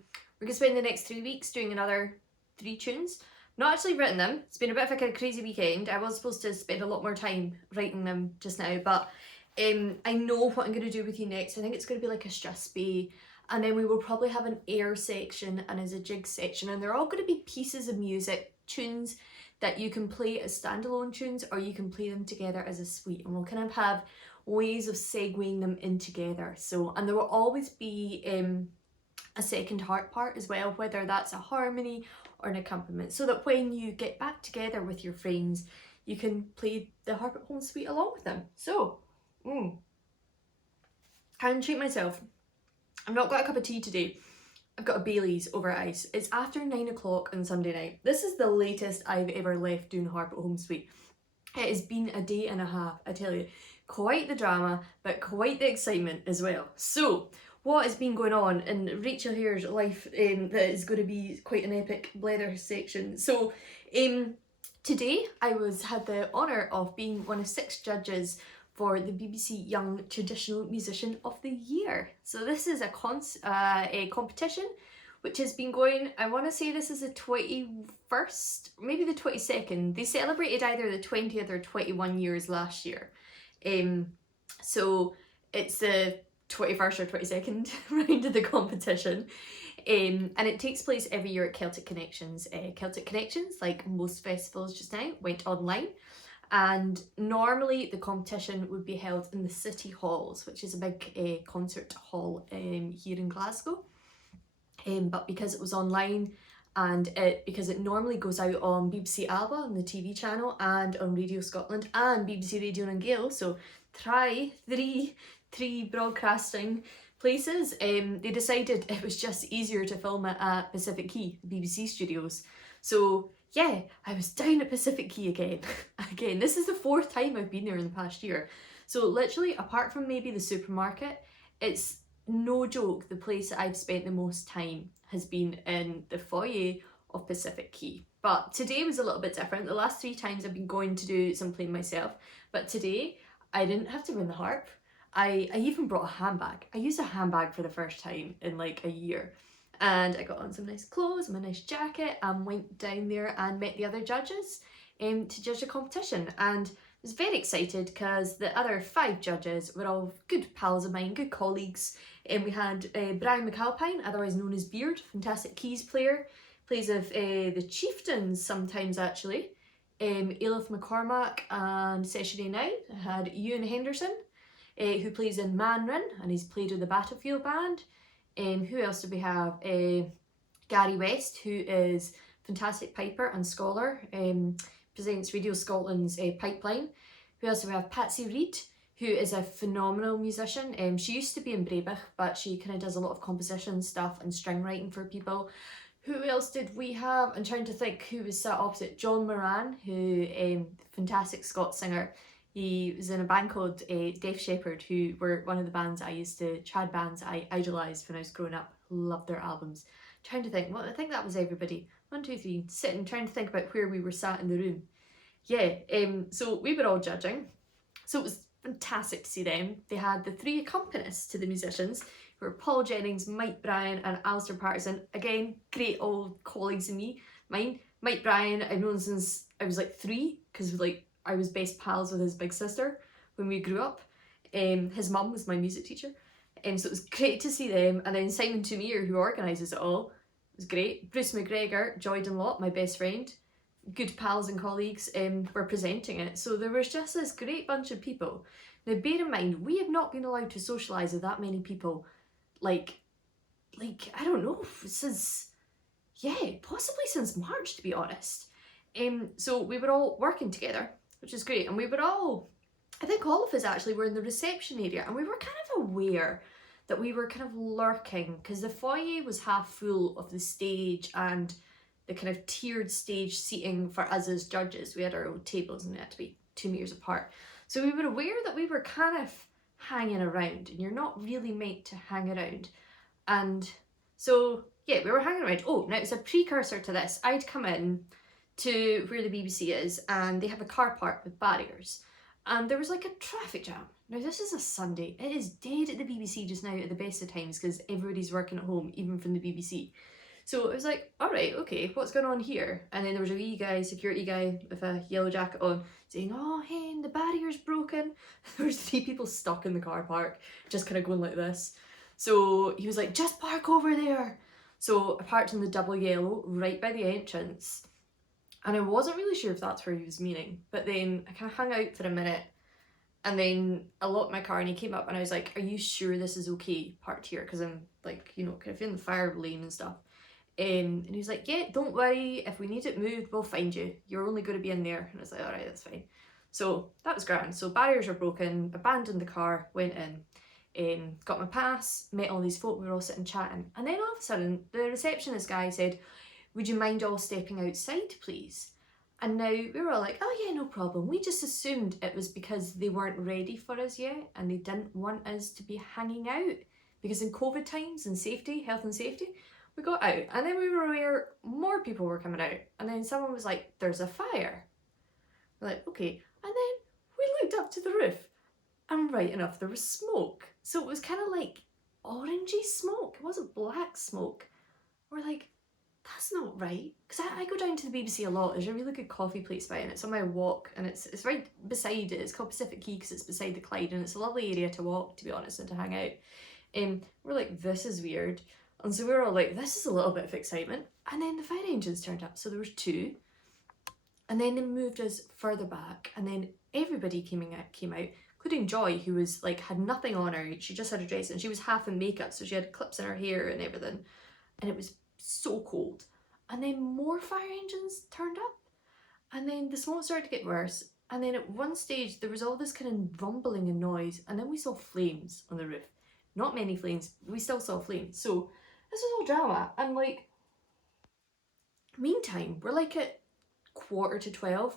to spend the next 3 weeks doing another 3 tunes. Not actually written them. It's been a bit of a kind of crazy weekend. I was supposed to spend a lot more time writing them just now, but I know what I'm going to do with you next. I think it's going to be like a strasby, and then we will probably have an air section and as a jig section, and they're all going to be pieces of music, tunes that you can play as standalone tunes or you can play them together as a suite, and we'll kind of have ways of segueing them in together. So, and there will always be a second harp part as well, whether that's a harmony or an accompaniment, so that when you get back together with your friends, you can play the Harp at Home suite along with them. So, can't treat myself. I've not got a cup of tea today. I've got a Bailey's over ice. It's after 9 o'clock on Sunday night. This is the latest I've ever left doing Harp at Home suite. It has been a day and a half, I tell you. Quite the drama, but quite the excitement as well. So, what has been going on in Rachel Hare's life that is going to be quite an epic blether section. So, today I had the honour of being one of 6 judges for the BBC Young Traditional Musician of the Year. So this is a competition which has been going, I want to say this is the 21st, maybe the 22nd. They celebrated either the 20th or 21 years last year. So it's the 21st or 22nd round of the competition. And it takes place every year at Celtic Connections. Celtic Connections, like most festivals just now, went online. And normally the competition would be held in the City Halls, which is a big concert hall here in Glasgow. But because it was online, and because it normally goes out on BBC Alba on the TV channel and on Radio Scotland and BBC Radio and Gale, so three broadcasting places, they decided it was just easier to film it at Pacific Quay, the BBC studios. So yeah, I was down at Pacific Quay again. Again, this is the 4th time I've been there in the past year. So literally, apart from maybe the supermarket, it's no joke, the place that I've spent the most time has been in the foyer of Pacific Quay. But today was a little bit different. The last 3 times I've been going to do some playing myself, but today I didn't have to win the harp. I even brought a handbag. I used a handbag for the first time in like a year. And I got on some nice clothes, my nice jacket, and went down there and met the other judges to judge the competition. And was very excited because the other 5 judges were all good pals of mine, good colleagues. And we had Brian McAlpine, otherwise known as Beard, fantastic keys player, plays with the Chieftains sometimes actually. Ailith McCormack and Session A9. I had Ewan Henderson, who plays in Manrin, and he's played with the Battlefield Band. Who else did we have? Gary West, who is fantastic piper and scholar, presents Radio Scotland's Pipeline. Who else do we have? Patsy Reid, who is a phenomenal musician. She used to be in Breabach, but she kind of does a lot of composition stuff and string writing for people. Who else did we have? I'm trying to think who was sat opposite. John Moran, who fantastic Scots singer. He was in a band called Deaf Shepherd, who were one of the bands trad bands I idolised when I was growing up. Loved their albums. Trying to think, well, I think that was everybody. 1, 2, 3, sitting, trying to think about where we were sat in the room. Yeah, so we were all judging. So it was fantastic to see them. They had the 3 accompanists to the musicians, who were Paul Jennings, Mike Bryan and Alistair Patterson. Again, great old colleagues of mine. Mike Bryan, I've known since I was like 3, because like I was best pals with his big sister when we grew up. His mum was my music teacher. So it was great to see them. And then Simon Tumier, who organises it all, it was great. Bruce McGregor, Joy Dunlop, my best friend, good pals and colleagues, were presenting it. So there was just this great bunch of people. Now bear in mind, we have not been allowed to socialise with that many people, like I don't know, since, possibly since March, to be honest. So we were all working together, which is great, and we were all, I think all of us actually were in the reception area, and we were kind of aware that we were kind of lurking, because the foyer was half full of the stage and the kind of tiered stage seating for us as judges. We had our own tables and they had to be 2 meters apart. So we were aware that we were kind of hanging around, and you're not really meant to hang around. And so, yeah, we were hanging around. Oh, now it's a precursor to this. I'd come in to where the BBC is, and they have a car park with barriers. And there was like a traffic jam. Now this is a Sunday. It is dead at the BBC just now at the best of times, because everybody's working at home, even from the BBC. So it was like, all right, okay, what's going on here? And then there was a wee guy, security guy with a yellow jacket on, saying, oh, hey, the barrier's broken. There was 3 people stuck in the car park, just kind of going like this. So he was like, just park over there. So I parked in the double yellow right by the entrance. And I wasn't really sure if that's where he was meaning. But then I kind of hung out for a minute, and then I locked my car, and he came up and I was like, are you sure this is okay parked here? Because I'm like, you know, kind of in the fire lane and stuff. And he was like, yeah, don't worry, if we need it moved, we'll find you. You're only going to be in there. And I was like, all right, that's fine. So that was grand. So barriers were broken, abandoned the car, went in, got my pass, met all these folk, we were all sitting chatting. And then all of a sudden, the receptionist guy said, would you mind all stepping outside, please? And now we were all like, oh yeah, no problem. We just assumed it was because they weren't ready for us yet, and they didn't want us to be hanging out. Because in COVID times and safety, health and safety, we got out, and then we were aware more people were coming out, and then someone was like, there's a fire. We're like, okay. And then we looked up to the roof, and right enough, there was smoke. So it was kind of like orangey smoke. It wasn't black smoke. We're like, that's not right. Because I go down to the BBC a lot. There's a really good coffee place by it, and it's on my walk, and it's right beside it. It's called Pacific Quay because it's beside the Clyde, and it's a lovely area to walk, to be honest, and to hang out. We're like, this is weird. And so we were all like, this is a little bit of excitement. And then the fire engines turned up. So there was 2. And then they moved us further back. And then everybody came out, including Joy, who was like, had nothing on her. She just had a dress, and she was half in makeup. So she had clips in her hair and everything. And it was so cold. And then more fire engines turned up. And then the smoke started to get worse. And then at one stage, there was all this kind of rumbling and noise. And then we saw flames on the roof. Not many flames, but we still saw flames. So this was all drama, and like, meantime, we're like at 11:45,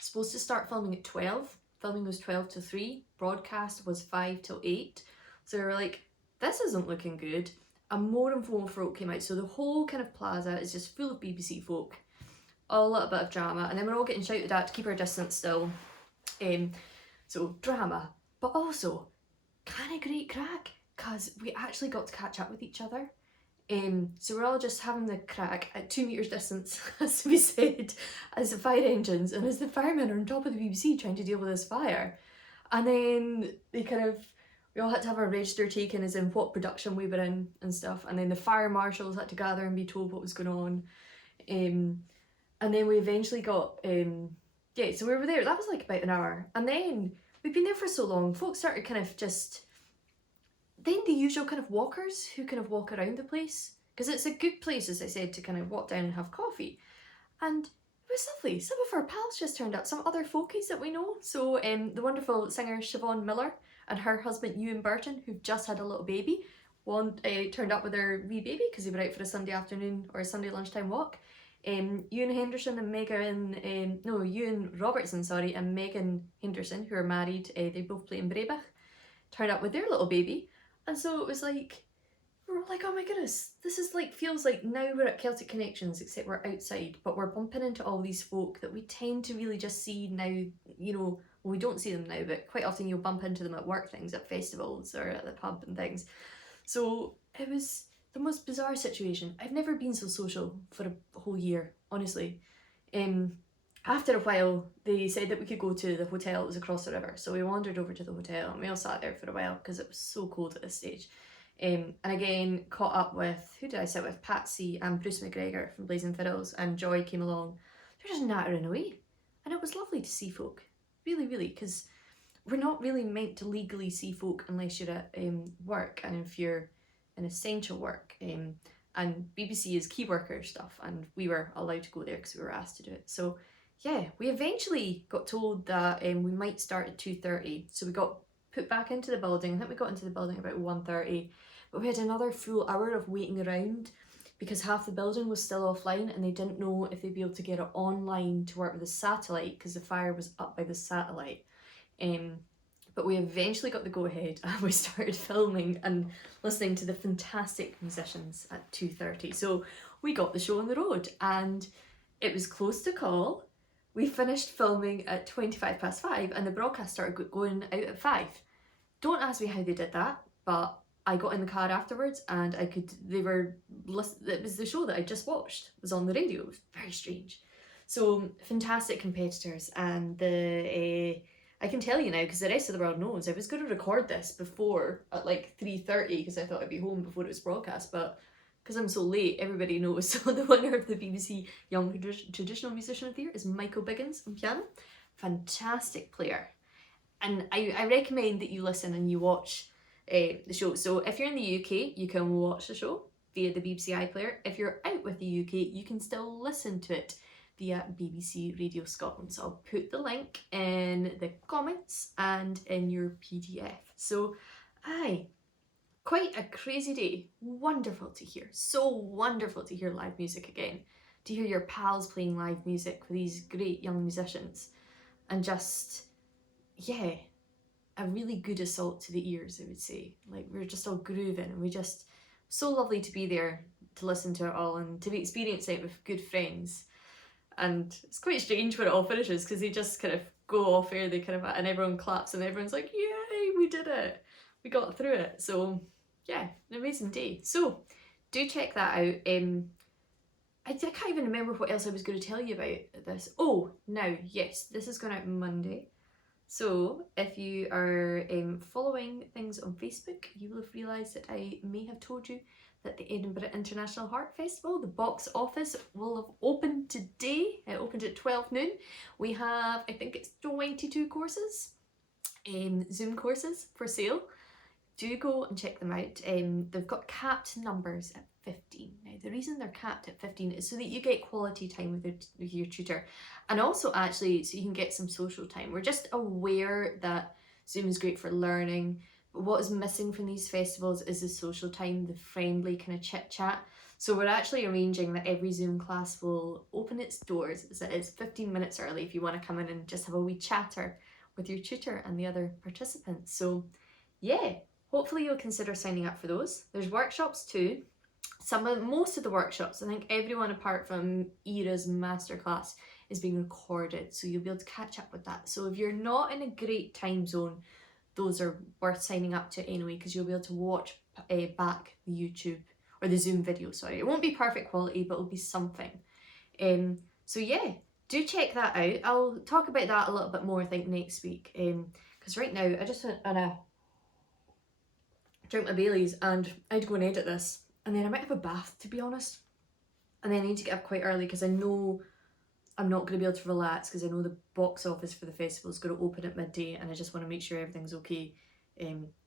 supposed to start filming at 12, filming was 12 to 3, broadcast was 5 till 8, so we were like, this isn't looking good, and more folk came out, so the whole kind of plaza is just full of BBC folk, a little bit of drama, and then we're all getting shouted at to keep our distance still, so drama, but also kind of great crack, because we actually got to catch up with each other. So we're all just having the crack at 2 metres distance, as we said, as the fire engines and as the firemen are on top of the BBC trying to deal with this fire. And then we all had to have our register taken as in what production we were in and stuff. And then the fire marshals had to gather and be told what was going on. And then we eventually got, so we were there. That was like about an hour. And then we'd been there for so long, folks started then the usual kind of walkers who kind of walk around the place. Because it's a good place, as I said, to kind of walk down and have coffee. And it was lovely. Some of our pals just turned up, some other folkies that we know. So the wonderful singer Siobhan Miller and her husband Ewan Burton, who've just had a little baby, turned up with their wee baby because they were out for a Sunday afternoon or a Sunday lunchtime walk. Ewan Henderson and Ewan Robertson, and Megan Henderson, who are married, they both play in Breabach, turned up with their little baby. And so it was like, we were like, oh my goodness, this is like, feels like now we're at Celtic Connections, except we're outside, but we're bumping into all these folk that we tend to really just see now, well, we don't see them now, but quite often you'll bump into them at work things, at festivals or at the pub and things. So it was the most bizarre situation. I've never been so social for a whole year, honestly. After a while, they said that we could go to the hotel. It was across the river. So we wandered over to the hotel and we all sat there for a while because it was so cold at this stage. And again, caught up with, who did I sit with? Patsy and Bruce McGregor from Blazing Fiddles, and Joy came along. They're just nattering away. And it was lovely to see folk. Really, really, because we're not really meant to legally see folk unless you're at work and if you're in essential work. And BBC is key worker stuff, and we were allowed to go there because we were asked to do it. So yeah, we eventually got told that we might start at 2:30, so we got put back into the building. I think we got into the building about 1:30, but we had another full hour of waiting around because half the building was still offline and they didn't know if they'd be able to get it online to work with the satellite because the fire was up by the satellite. But we eventually got the go-ahead and we started filming and listening to the fantastic musicians at 2:30. So we got the show on the road and it was close to call. We finished filming at 5:25 and the broadcast started going out at 5. Don't ask me how they did that, but I got in the car afterwards and it was the show that I just watched, it was on the radio. It was very strange. So fantastic competitors, and I can tell you now because the rest of the world knows I was going to record this before at like 3:30 because I thought I'd be home before it was broadcast, but because I'm so late, everybody knows. So the winner of the BBC Young Traditional Musician of the Year is Michael Biggins on piano. Fantastic player. And I recommend that you listen and you watch the show. So if you're in the UK, you can watch the show via the BBC iPlayer. If you're out with the UK, you can still listen to it via BBC Radio Scotland. So I'll put the link in the comments and in your PDF. So quite a crazy day. Wonderful to hear. So wonderful to hear live music again. To hear your pals playing live music with these great young musicians. And just, yeah, a really good assault to the ears, I would say. Like, we're just all grooving and so lovely to be there to listen to it all and to be experiencing it with good friends. And it's quite strange when it all finishes because they just kind of go off air, and everyone claps and everyone's like, yay, we did it. We got through it. So yeah, an amazing day. So do check that out. I can't even remember what else I was going to tell you about this. Oh, now, yes, this is going out Monday. So if you are following things on Facebook, you will have realised that I may have told you that the Edinburgh International Harp Festival, the box office, will have opened today. It opened at 12 noon. We have, I think it's 22 courses, Zoom courses for sale. Do go and check them out. They've got capped numbers at 15. Now the reason they're capped at 15 is so that you get quality time with your tutor, and also actually so you can get some social time. We're just aware that Zoom is great for learning, but what is missing from these festivals is the social time, the friendly kind of chit chat. So we're actually arranging that every Zoom class will open its doors. It's 15 minutes early if you want to come in and just have a wee chatter with your tutor and the other participants. So yeah, hopefully you'll consider signing up for those. There's workshops too. Most of the workshops, I think everyone apart from Ira's masterclass, is being recorded, so you'll be able to catch up with that. So if you're not in a great time zone, those are worth signing up to anyway, because you'll be able to watch back the YouTube, or the Zoom video, sorry. It won't be perfect quality, but it'll be something. So yeah, do check that out. I'll talk about that a little bit more, I think, next week. Because right now, I just went and drink my Baileys, and I had to go and edit this. And then I might have a bath, to be honest. And then I need to get up quite early because I know I'm not going to be able to relax because I know the box office for the festival is going to open at midday, and I just want to make sure everything's okay.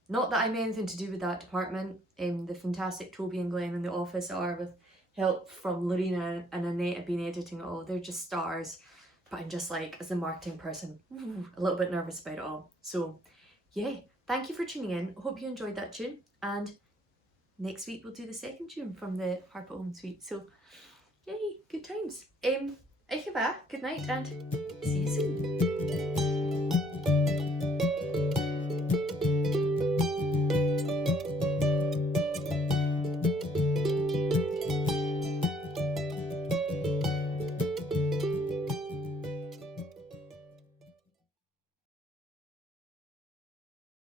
Not that I'm anything to do with that department. The fantastic Toby and Glenn in the office are, with help from Lorena and Annette have been editing it all. They're just stars. But I'm just like, as a marketing person, a little bit nervous about it all. So yeah, thank you for tuning in. Hope you enjoyed that tune. And next week we'll do the second tune from the Harp at Home suite. So yay, good times. Good night and see you soon.